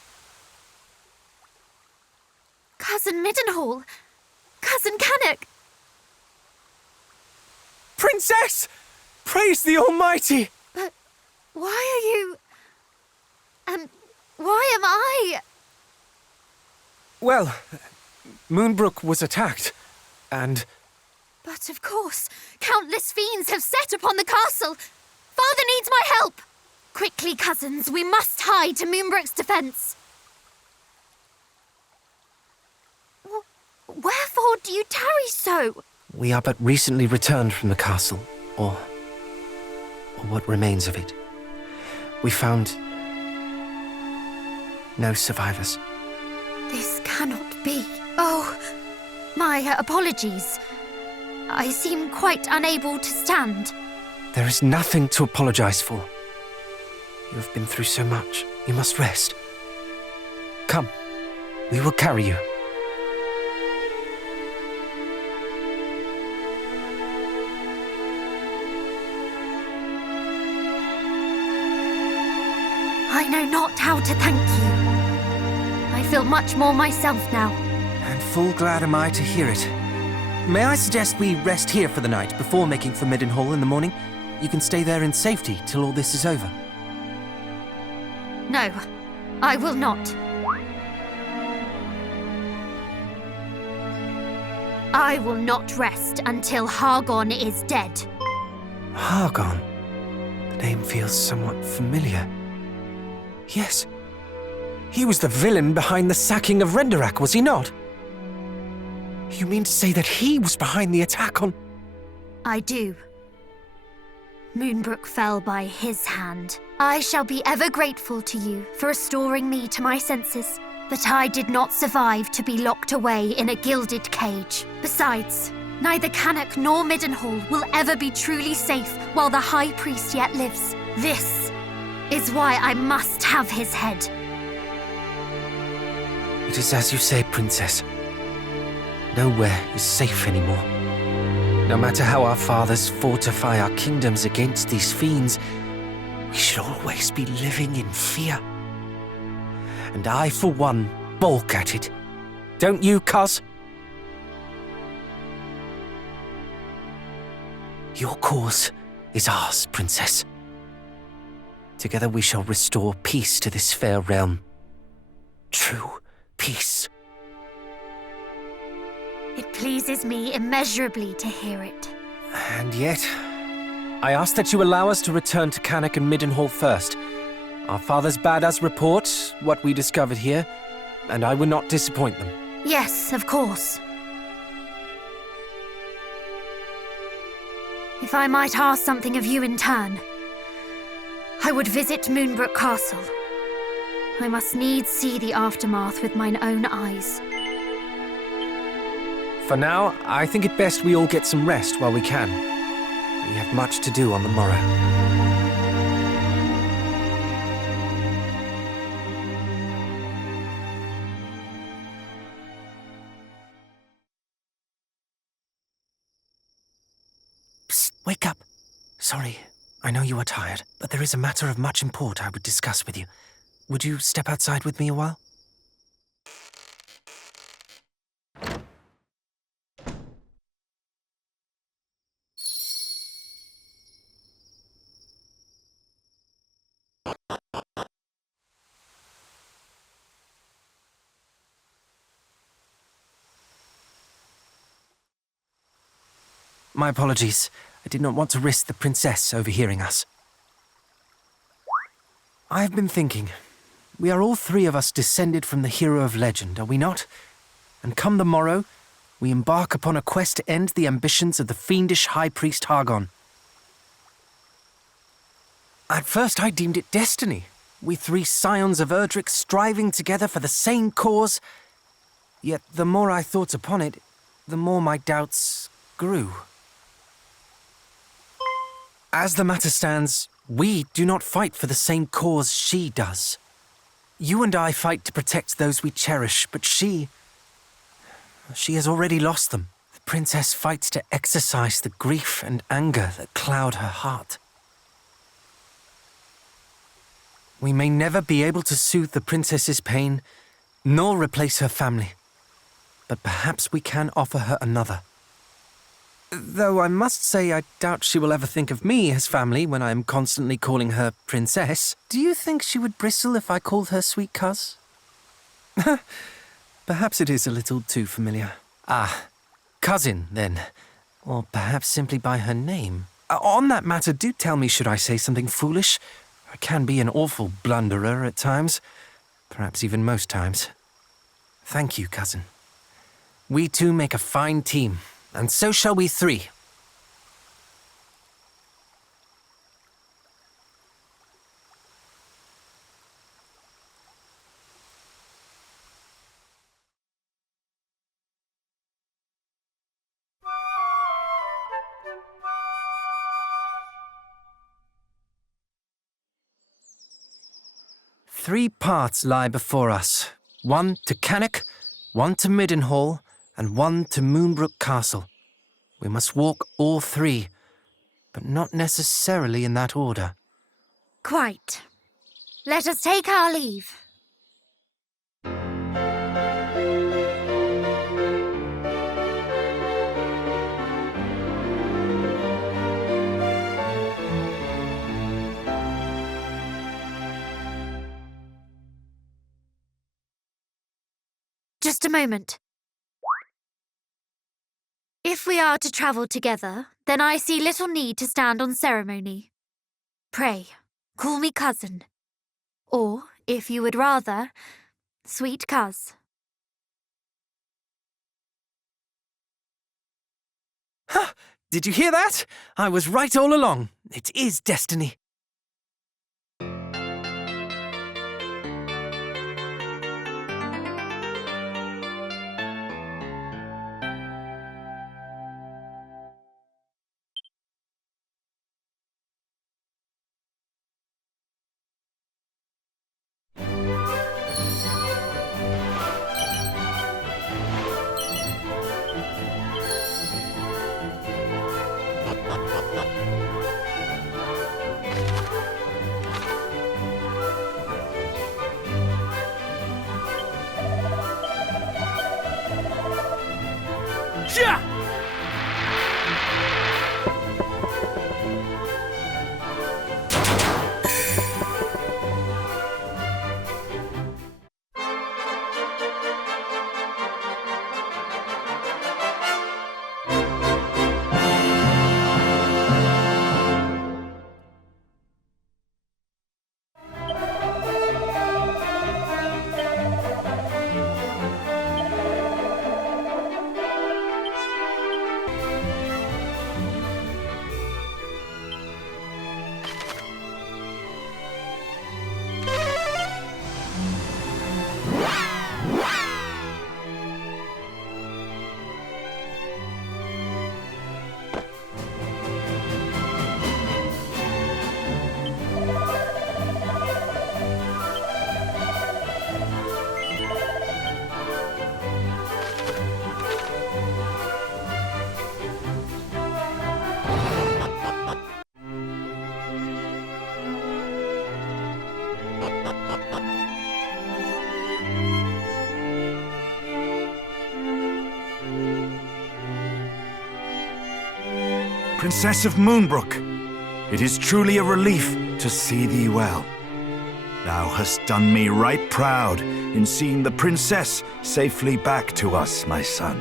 Cousin Middenhall! Cousin Cannock! Princess! Praise the Almighty! But why are you... And why am I... Well, Moonbrook was attacked, and... But of course, countless fiends have set upon the castle. Father needs my help. Quickly, cousins, we must hie to Moonbrook's defense. Wherefore do you tarry so? We are but recently returned from the castle, or what remains of it. We found no survivors. This cannot be. Oh, my apologies. I seem quite unable to stand. There is nothing to apologize for. You have been through so much. You must rest. Come, we will carry you. I know not how to thank you. I feel much more myself now. And full glad am I to hear it. May I suggest we rest here for the night before making for Middenhall in the morning? You can stay there in safety till all this is over. No, I will not. I will not rest until Hargon is dead. Hargon? The name feels somewhat familiar. Yes. He was the villain behind the sacking of Erdrick, was he not? You mean to say that he was behind the attack on... I do. Moonbrook fell by his hand. I shall be ever grateful to you for restoring me to my senses. But I did not survive to be locked away in a gilded cage. Besides, neither Cannock nor Middenhall will ever be truly safe while the High Priest yet lives. This is why I must have his head. It is as you say, Princess. Nowhere is safe anymore. No matter how our fathers fortify our kingdoms against these fiends, we should always be living in fear. And I, for one, balk at it. Don't you, cuz? Your cause is ours, Princess. Together we shall restore peace to this fair realm. True peace. It pleases me immeasurably to hear it. And yet, I ask that you allow us to return to Cannock and Middenhall first. Our fathers bade us report what we discovered here, and I would not disappoint them. Yes, of course. If I might ask something of you in turn, I would visit Moonbrook Castle. I must needs see the aftermath with mine own eyes. For now, I think it best we all get some rest while we can. We have much to do on the morrow. Psst, wake up. Sorry, I know you are tired, but there is a matter of much import I would discuss with you. Would you step outside with me a while? My apologies. I did not want to risk the princess overhearing us. I've been thinking. We are all three of us descended from the hero of legend, are we not? And come the morrow, we embark upon a quest to end the ambitions of the fiendish High Priest Hargon. At first I deemed it destiny. We three scions of Erdrick striving together for the same cause. Yet the more I thought upon it, the more my doubts grew. As the matter stands, we do not fight for the same cause she does. You and I fight to protect those we cherish, but she has already lost them. The princess fights to exorcise the grief and anger that cloud her heart. We may never be able to soothe the princess's pain, nor replace her family. But perhaps we can offer her another. Though I must say I doubt she will ever think of me as family when I am constantly calling her princess. Do you think she would bristle if I called her sweet cuz? Perhaps it is a little too familiar. Ah, cousin, then. Or perhaps simply by her name. On that matter, do tell me, should I say something foolish? I can be an awful blunderer at times. Perhaps even most times. Thank you, cousin. We two make a fine team, and so shall we three. Three paths lie before us. One to Cannock, one to Middenhall, and one to Moonbrook Castle. We must walk all three, but not necessarily in that order. Quite. Let us take our leave. Just a moment. If we are to travel together, then I see little need to stand on ceremony. Pray, call me cousin. Or, if you would rather, sweet cuz. Ha! Did you hear that? I was right all along. It is destiny. Yeah! Princess of Moonbrook, it is truly a relief to see thee well. Thou hast done me right proud in seeing the princess safely back to us, my son.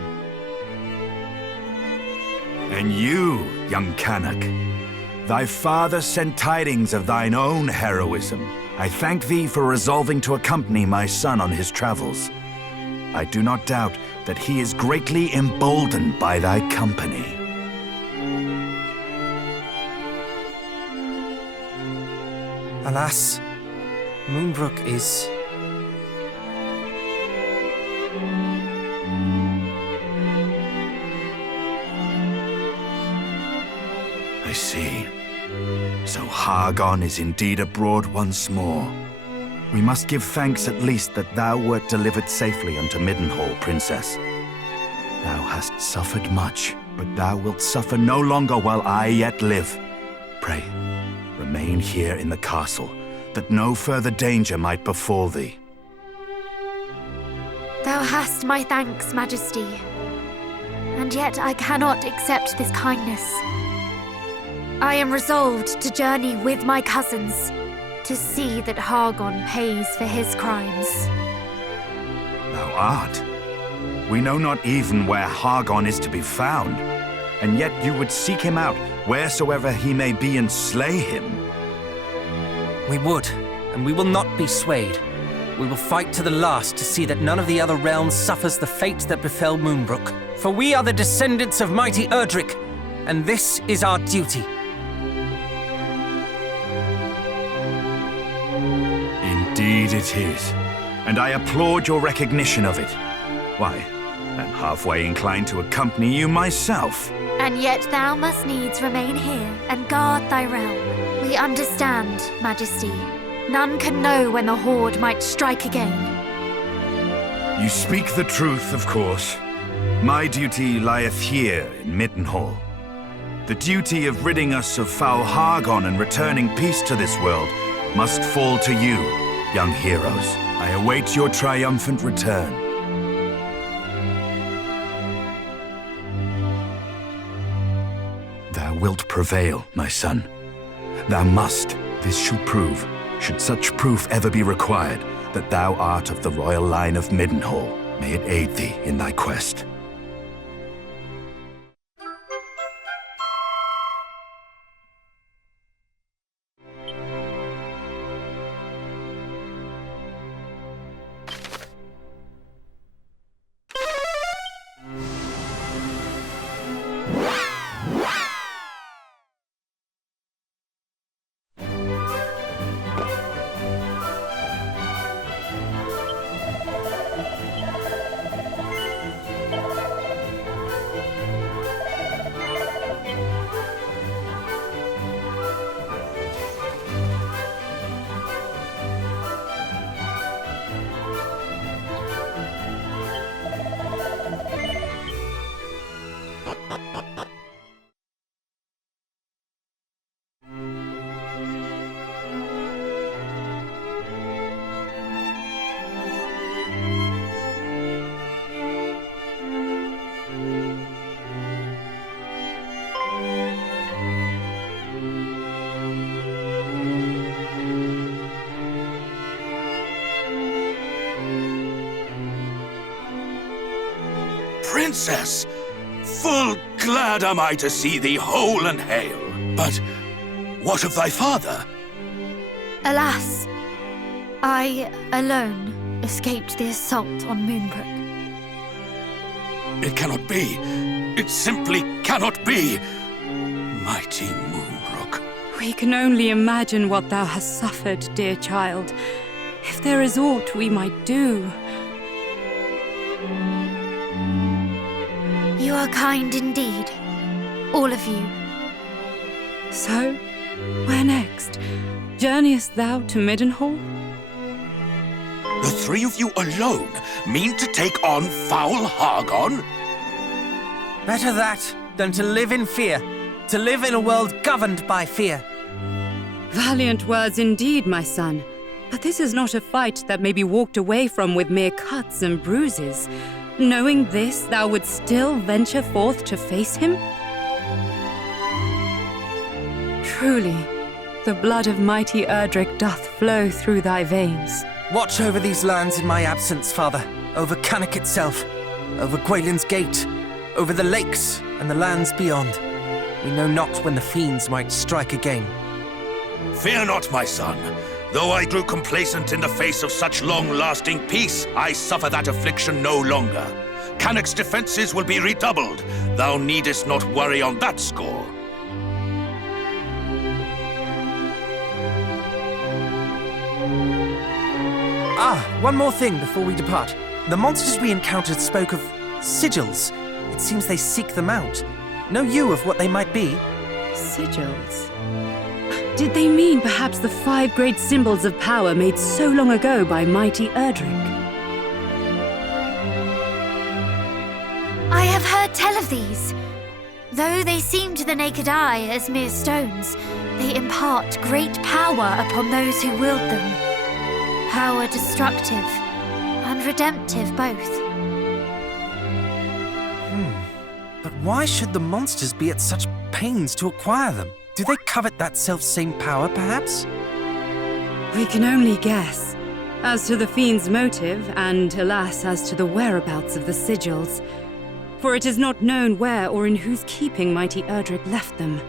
And you, young Cannock, thy father sent tidings of thine own heroism. I thank thee for resolving to accompany my son on his travels. I do not doubt that he is greatly emboldened by thy company. Alas, Moonbrook is... I see. So Hargon is indeed abroad once more. We must give thanks at least that thou wert delivered safely unto Middenhall, Princess. Thou hast suffered much, but thou wilt suffer no longer while I yet live. Pray, remain here in the castle. that no further danger might befall thee. Thou hast my thanks, Majesty. And yet I cannot accept this kindness. I am resolved to journey with my cousins to see that Hargon pays for his crimes. Thou art. We know not even where Hargon is to be found, and yet you would seek him out wheresoever he may be and slay him. We would, and we will not be swayed. We will fight to the last to see that none of the other realms suffers the fate that befell Moonbrook. For we are the descendants of mighty Erdrick, and this is our duty. Indeed it is, and I applaud your recognition of it. Why, I'm halfway inclined to accompany you myself. And yet thou must needs remain here and guard thy realm. We understand, Majesty. None can know when the Horde might strike again. You speak the truth, of course. My duty lieth here in Middenhall. The duty of ridding us of foul Hargon and returning peace to this world must fall to you, young heroes. I await your triumphant return. Thou wilt prevail, my son. Thou must. This shall prove, should such proof ever be required, that thou art of the royal line of Middenhall. May it aid thee in thy quest. Princess! Full glad am I to see thee whole and hale. But what of thy father? Alas, I alone escaped the assault on Moonbrook. It cannot be. It simply cannot be. Mighty Moonbrook. We can only imagine what thou hast suffered, dear child. If there is aught we might do. You are kind indeed, all of you. So, where next? Journeyest thou to Middenhall? The three of you alone mean to take on foul Hargon? Better that than to live in fear. To live in a world governed by fear. Valiant words indeed, my son. But this is not a fight that may be walked away from with mere cuts and bruises. Knowing this, thou wouldst still venture forth to face him? Truly, the blood of mighty Erdrick doth flow through thy veins. Watch over these lands in my absence, father. Over Cannock itself, over Gwaelin's Gate, over the lakes and the lands beyond. We know not when the fiends might strike again. Fear not, my son. Though I grew complacent in the face of such long-lasting peace, I suffer that affliction no longer. Cannock's defenses will be redoubled. Thou needest not worry on that score. One more thing before we depart. The monsters we encountered spoke of sigils. It seems they seek them out. Know you of what they might be? Sigils? Did they mean perhaps the 5 great symbols of power made so long ago by mighty Erdrick? I have heard tell of these. Though they seem to the naked eye as mere stones, They impart great power upon those who wield them. Power destructive and redemptive both. But why should the monsters be at such pains to acquire them? Do they covet that self-same power, perhaps? We can only guess. As to the fiend's motive, and alas, as to the whereabouts of the sigils. For it is not known where or in whose keeping mighty Erdrick left them.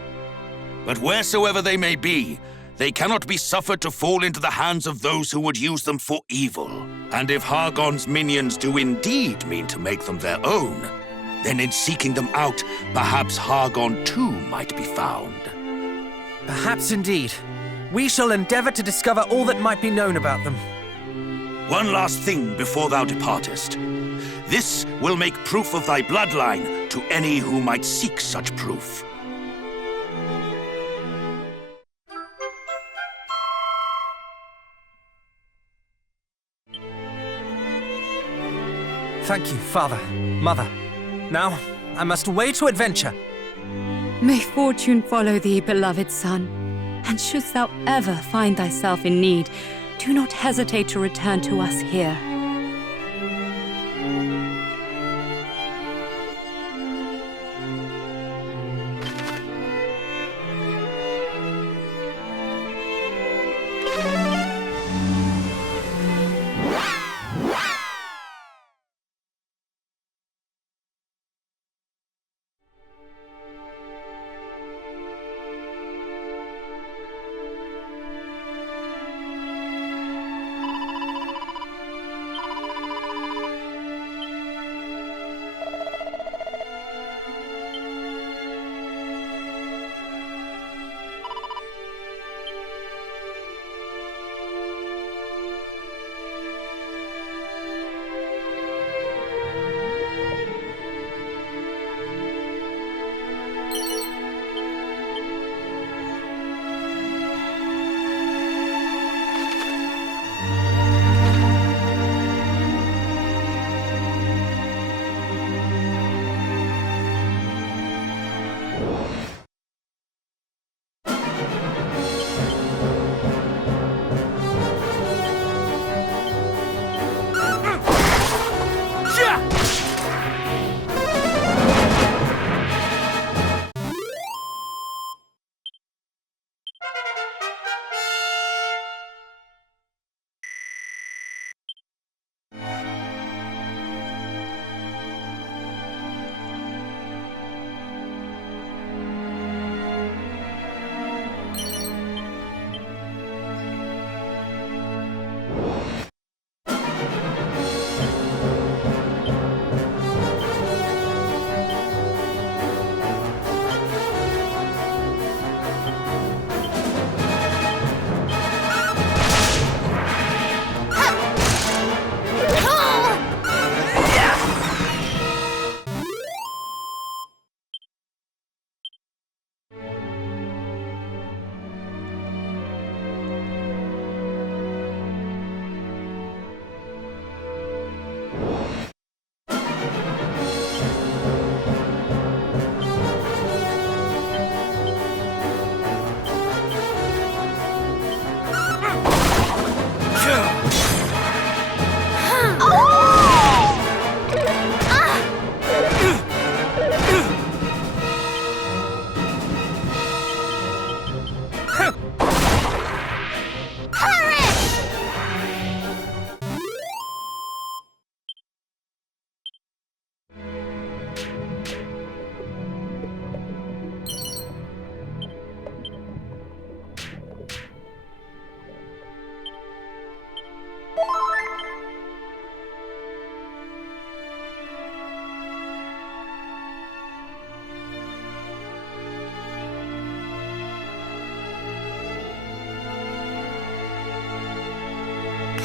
But wheresoever they may be, they cannot be suffered to fall into the hands of those who would use them for evil. And if Hargon's minions do indeed mean to make them their own, then in seeking them out, perhaps Hargon too might be found. Perhaps indeed. We shall endeavor to discover all that might be known about them. One last thing before thou departest. This will make proof of thy bloodline to any who might seek such proof. Thank you, Father, Mother. Now, I must away to adventure. May fortune follow thee, beloved son. And shouldst thou ever find thyself in need, do not hesitate to return to us here.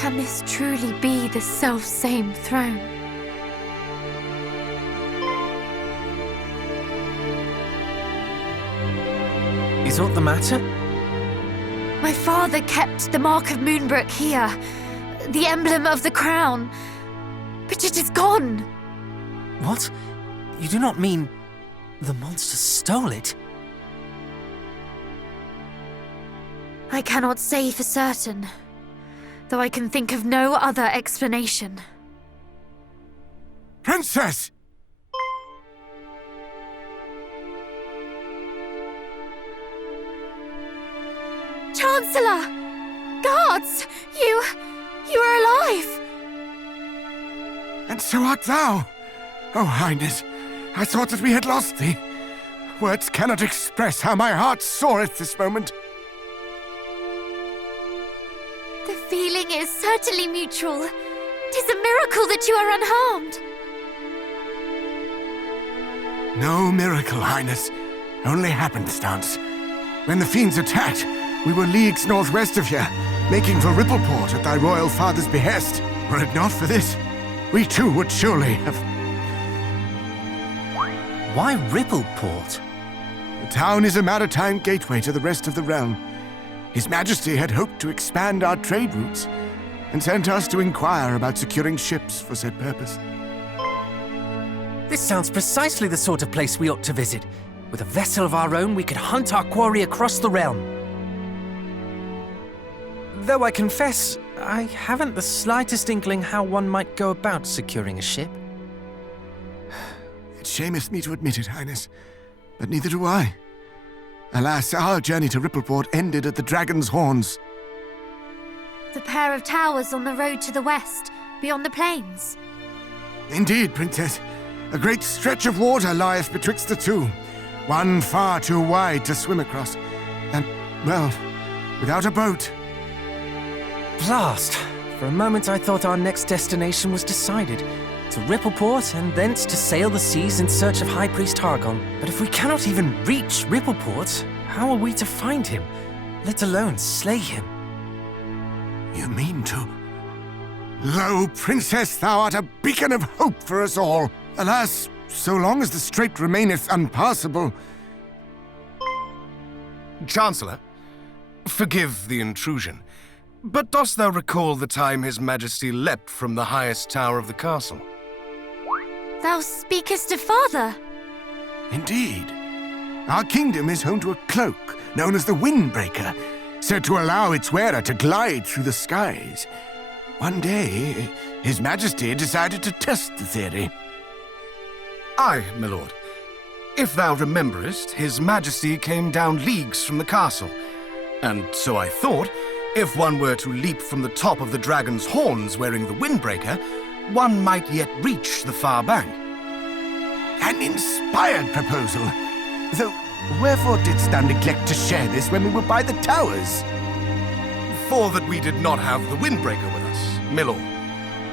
Can this truly be the self-same throne? Is aught the matter? My father kept the mark of Moonbrook here, the emblem of the crown, but it is gone. What? You do not mean the monster stole it? I cannot say for certain, though I can think of no other explanation. Princess! Chancellor! Guards! You are alive! And so art thou! Oh, Highness, I thought that we had lost thee. Words cannot express how my heart soareth this moment. The feeling is certainly mutual. 'Tis a miracle that you are unharmed. No miracle, Highness. Only happenstance. When the fiends attacked, we were leagues northwest of here, making for Rippleport at thy royal father's behest. Were it not for this, we too would surely have... Why Rippleport? The town is a maritime gateway to the rest of the realm. His Majesty had hoped to expand our trade routes, and sent us to inquire about securing ships for said purpose. This sounds precisely the sort of place we ought to visit. With a vessel of our own, we could hunt our quarry across the realm. Though I confess, I haven't the slightest inkling how one might go about securing a ship. It shameth me to admit it, Highness, but neither do I. Alas, our journey to Rippleport ended at the Dragon's Horns. The pair of towers on the road to the west, beyond the plains. Indeed, Princess. A great stretch of water lieth betwixt the two, one far too wide to swim across, and, well, without a boat. Blast! For a moment I thought our next destination was decided. To Rippleport, and thence to sail the seas in search of High Priest Hargon. But if we cannot even reach Rippleport, how are we to find him, let alone slay him? You mean to... Lo, Princess, thou art a beacon of hope for us all. Alas, so long as the strait remaineth unpassable... Chancellor, forgive the intrusion, but dost thou recall the time His Majesty leapt from the highest tower of the castle? Thou speakest of father. Indeed. Our kingdom is home to a cloak known as the Windbreaker, said to allow its wearer to glide through the skies. One day, His Majesty decided to test the theory. Aye, my lord. If thou rememberest, His Majesty came down leagues from the castle. And so I thought, if one were to leap from the top of the Dragon's Horns wearing the Windbreaker, one might yet reach the far bank. An inspired proposal. Though, wherefore didst thou neglect to share this when we were by the towers? For that we did not have the Windbreaker with us, my lord.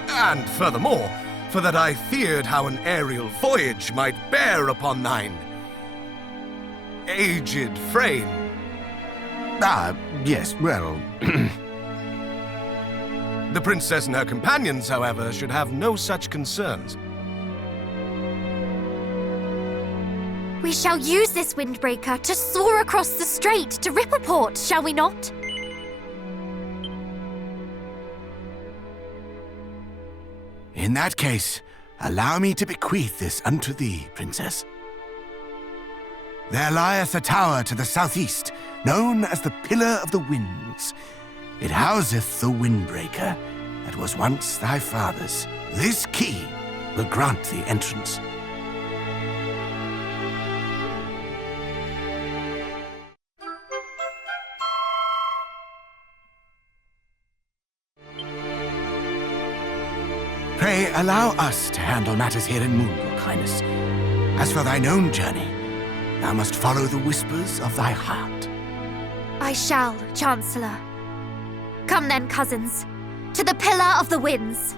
And furthermore, for that I feared how an aerial voyage might bear upon thine aged frame. Ah, yes, well... The princess and her companions, however, should have no such concerns. We shall use this Windbreaker to soar across the strait to Rippleport, shall we not? In that case, allow me to bequeath this unto thee, Princess. There lieth a tower to the southeast, known as the Pillar of the Winds. It houseth the Windbreaker that was once thy father's. This key will grant thee entrance. Pray allow us to handle matters here in Moonbrook, Highness. As for thine own journey, thou must follow the whispers of thy heart. I shall, Chancellor. Come then, cousins, to the Pillar of the Winds.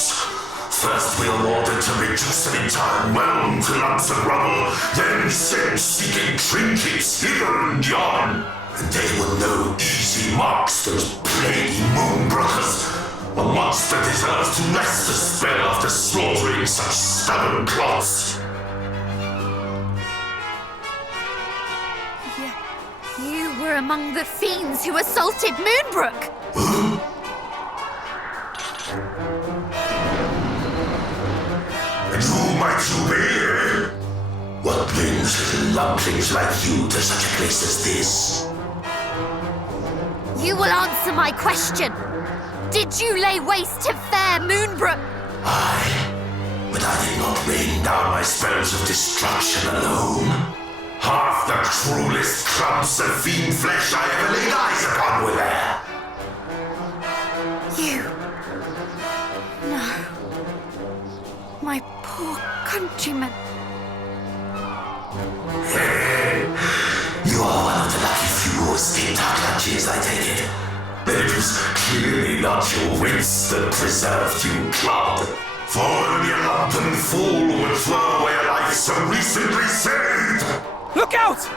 news. First we are ordered to reduce an entire realm to lumps of rubble, then sent seeking trinkets hither and yon. And they were no easy marks, those plaguey Moonbrookers. A monster deserves to rest a spell after slaughtering such stubborn clots. You were among the fiends who assaulted Moonbrook! And who might you be? What brings little lumplings like you to such a place as this? You will answer my question! Did you lay waste to fair Moonbrook? Aye, but I did not rain down my spells of destruction alone. Half the cruelest clumps of fiend flesh I ever laid eyes upon were there. You... No. My poor countrymen. You are one of the lucky few who escaped our clutches, I take it. Then it was clearly not your wits that preserved you, clod. For only a lumpen fool would throw away a life so recently saved! Look out!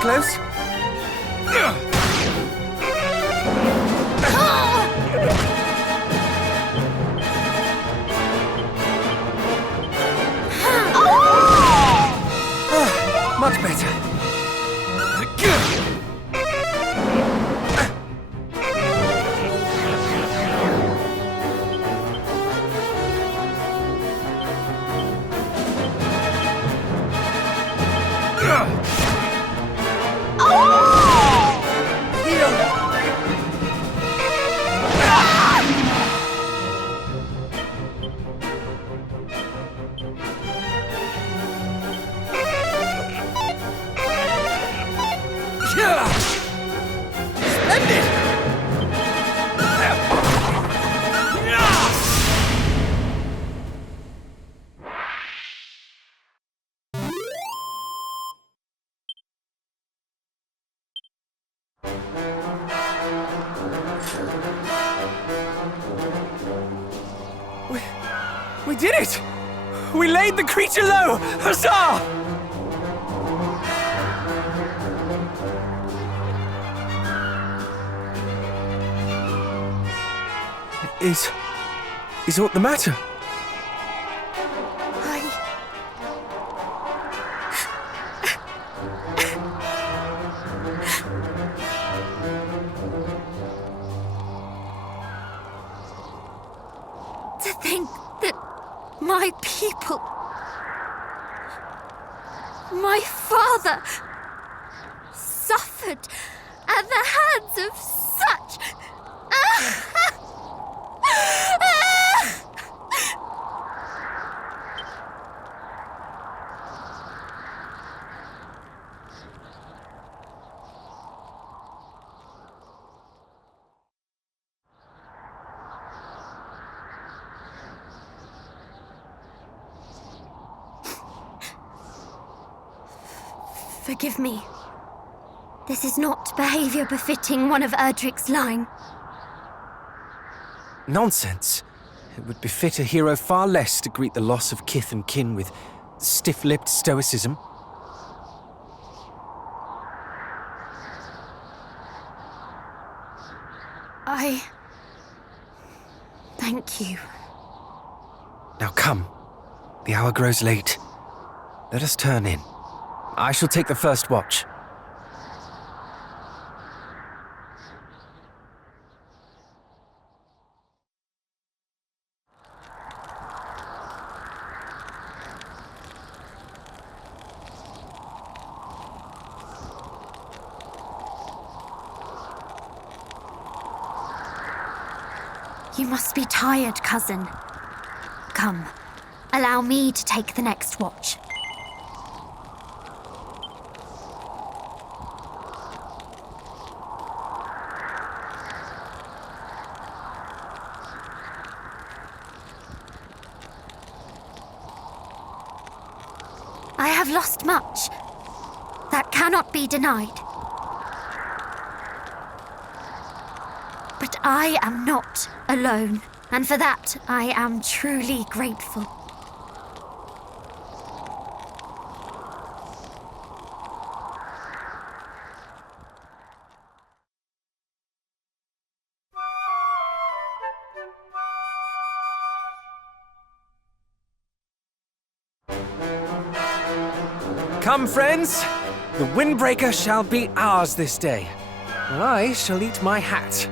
Close. Much better. We did it! We laid the creature low! Huzzah! Is aught the matter? To think that my people My father suffered at the hands of such... Forgive me. This is not behavior befitting one of Erdrick's line. Nonsense. It would befit a hero far less to greet the loss of kith and kin with stiff-lipped stoicism. Thank you. Now come. The hour grows late. Let us turn in. I shall take the first watch. You must be tired, cousin. Come, allow me to take the next watch. I have lost much. That cannot be denied. But I am not alone, and for that I am truly grateful. Come, friends! The windbreaker shall be ours this day. I shall eat my hat.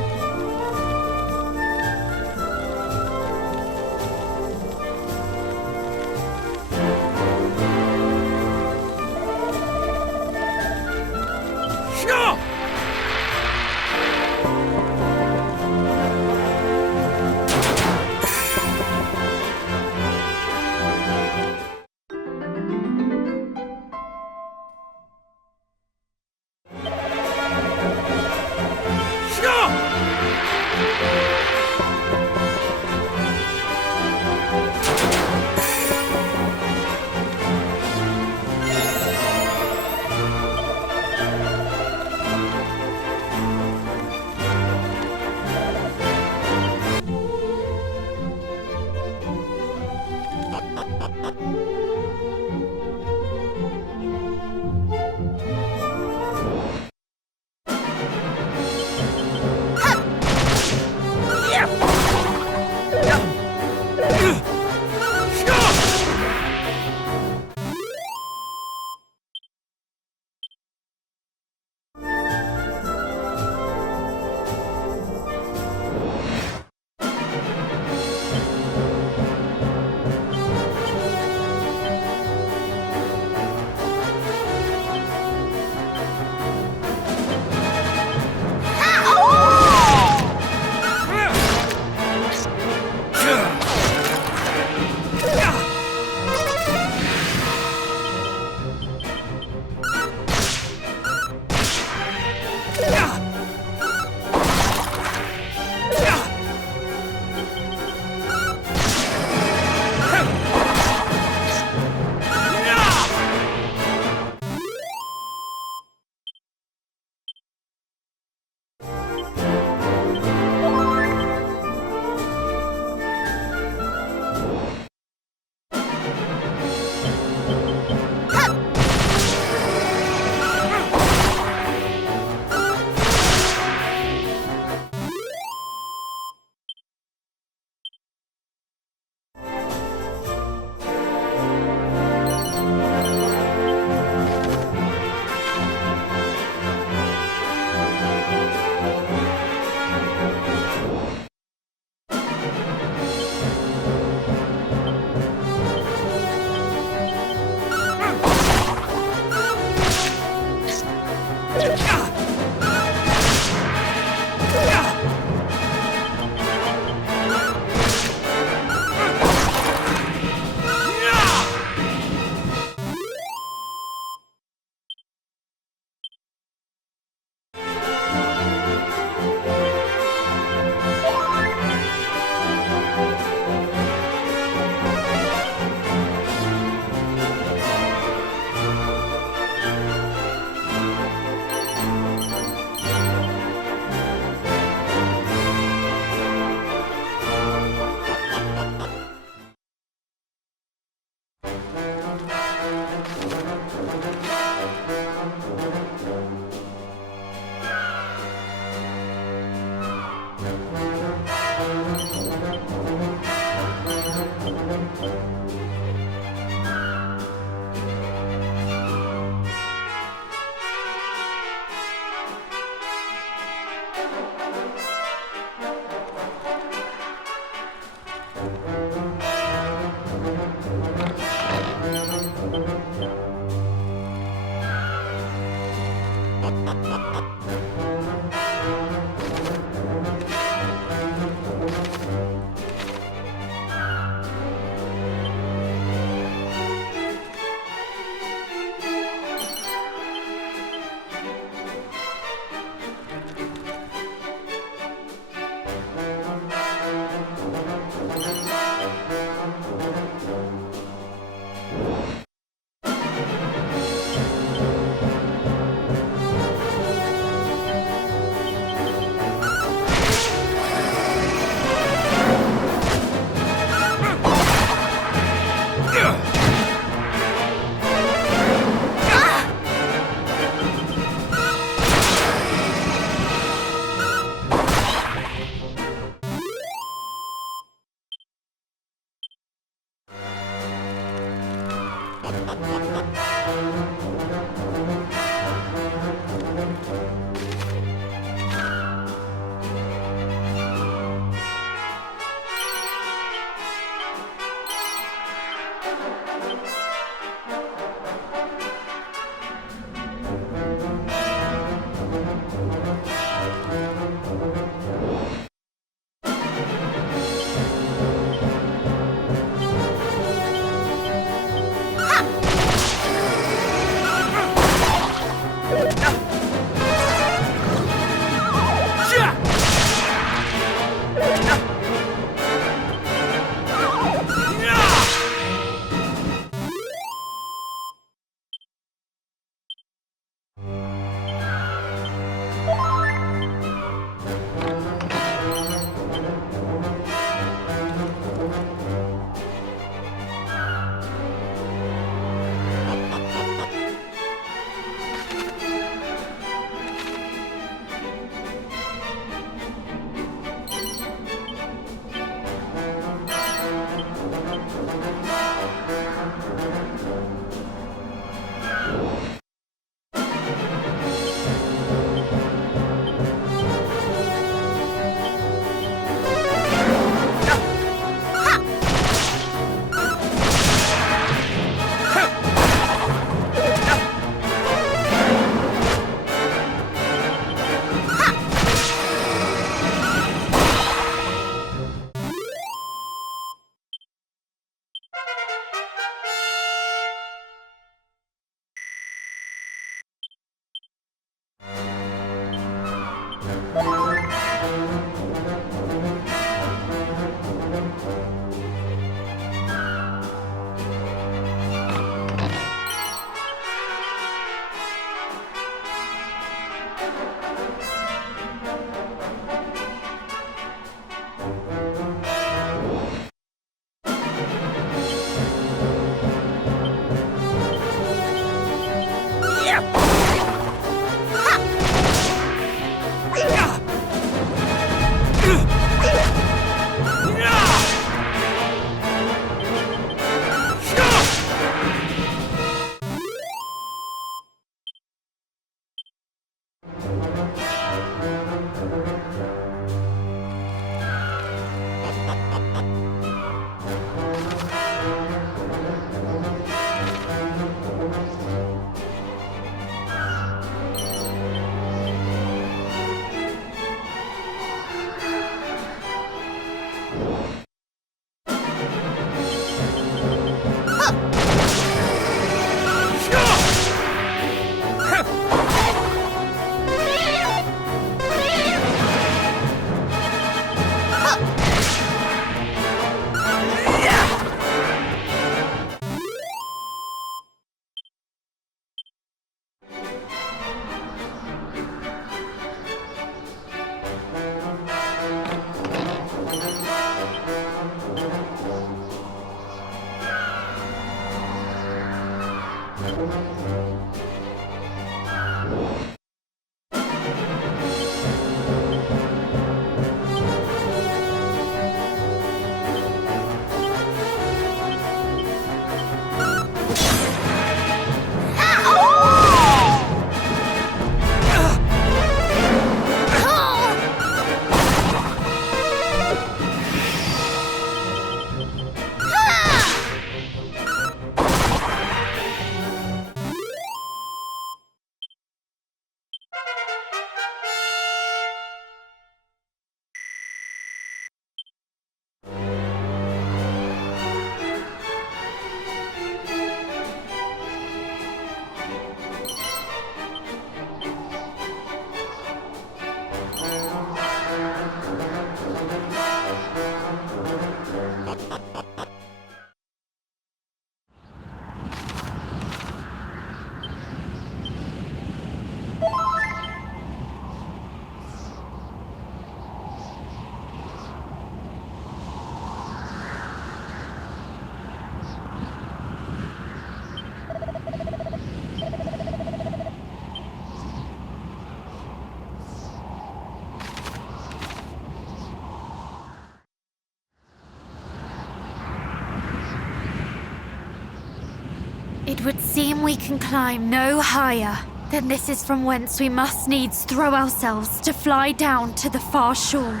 It would seem we can climb no higher. Then this is from whence we must needs throw ourselves to fly down to the far shore.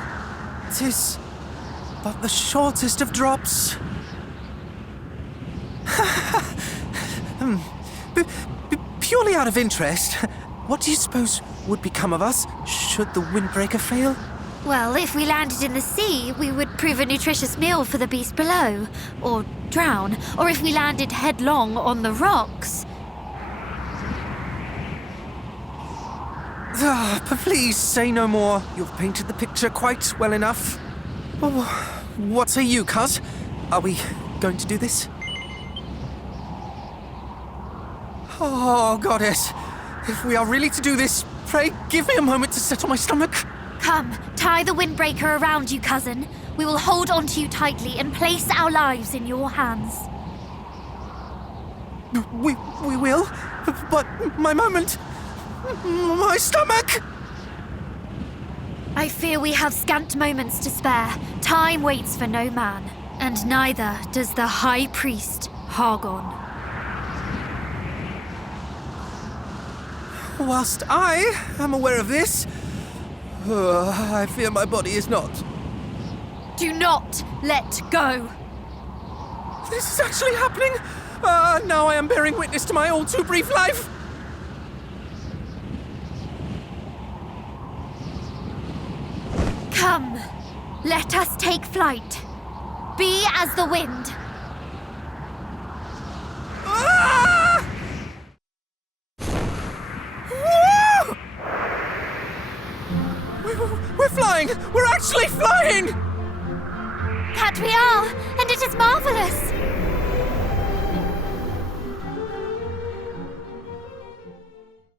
'Tis but the shortest of drops. Purely out of interest, what do you suppose would become of us should the windbreaker fail? Well, if we landed in the sea, we would prove a nutritious meal for the beast below, or drown, or if we landed headlong on the rocks. Please say no more. You've painted the picture quite well enough. Oh, what say you, cuz? Are we going to do this? Oh, goddess. If we are really to do this, pray give me a moment to settle my stomach. Come, tie the windbreaker around you, cousin. We will hold onto you tightly and place our lives in your hands. We will? But my moment... My stomach! I fear we have scant moments to spare. Time waits for no man, and neither does the High Priest, Hargon. Whilst I am aware of this, I fear my body is not. Do not let go! This is actually happening! Now I am bearing witness to my all too brief life! Come, let us take flight. Be as the wind. Ah! We're flying! We're actually flying! That we are, and it is marvelous.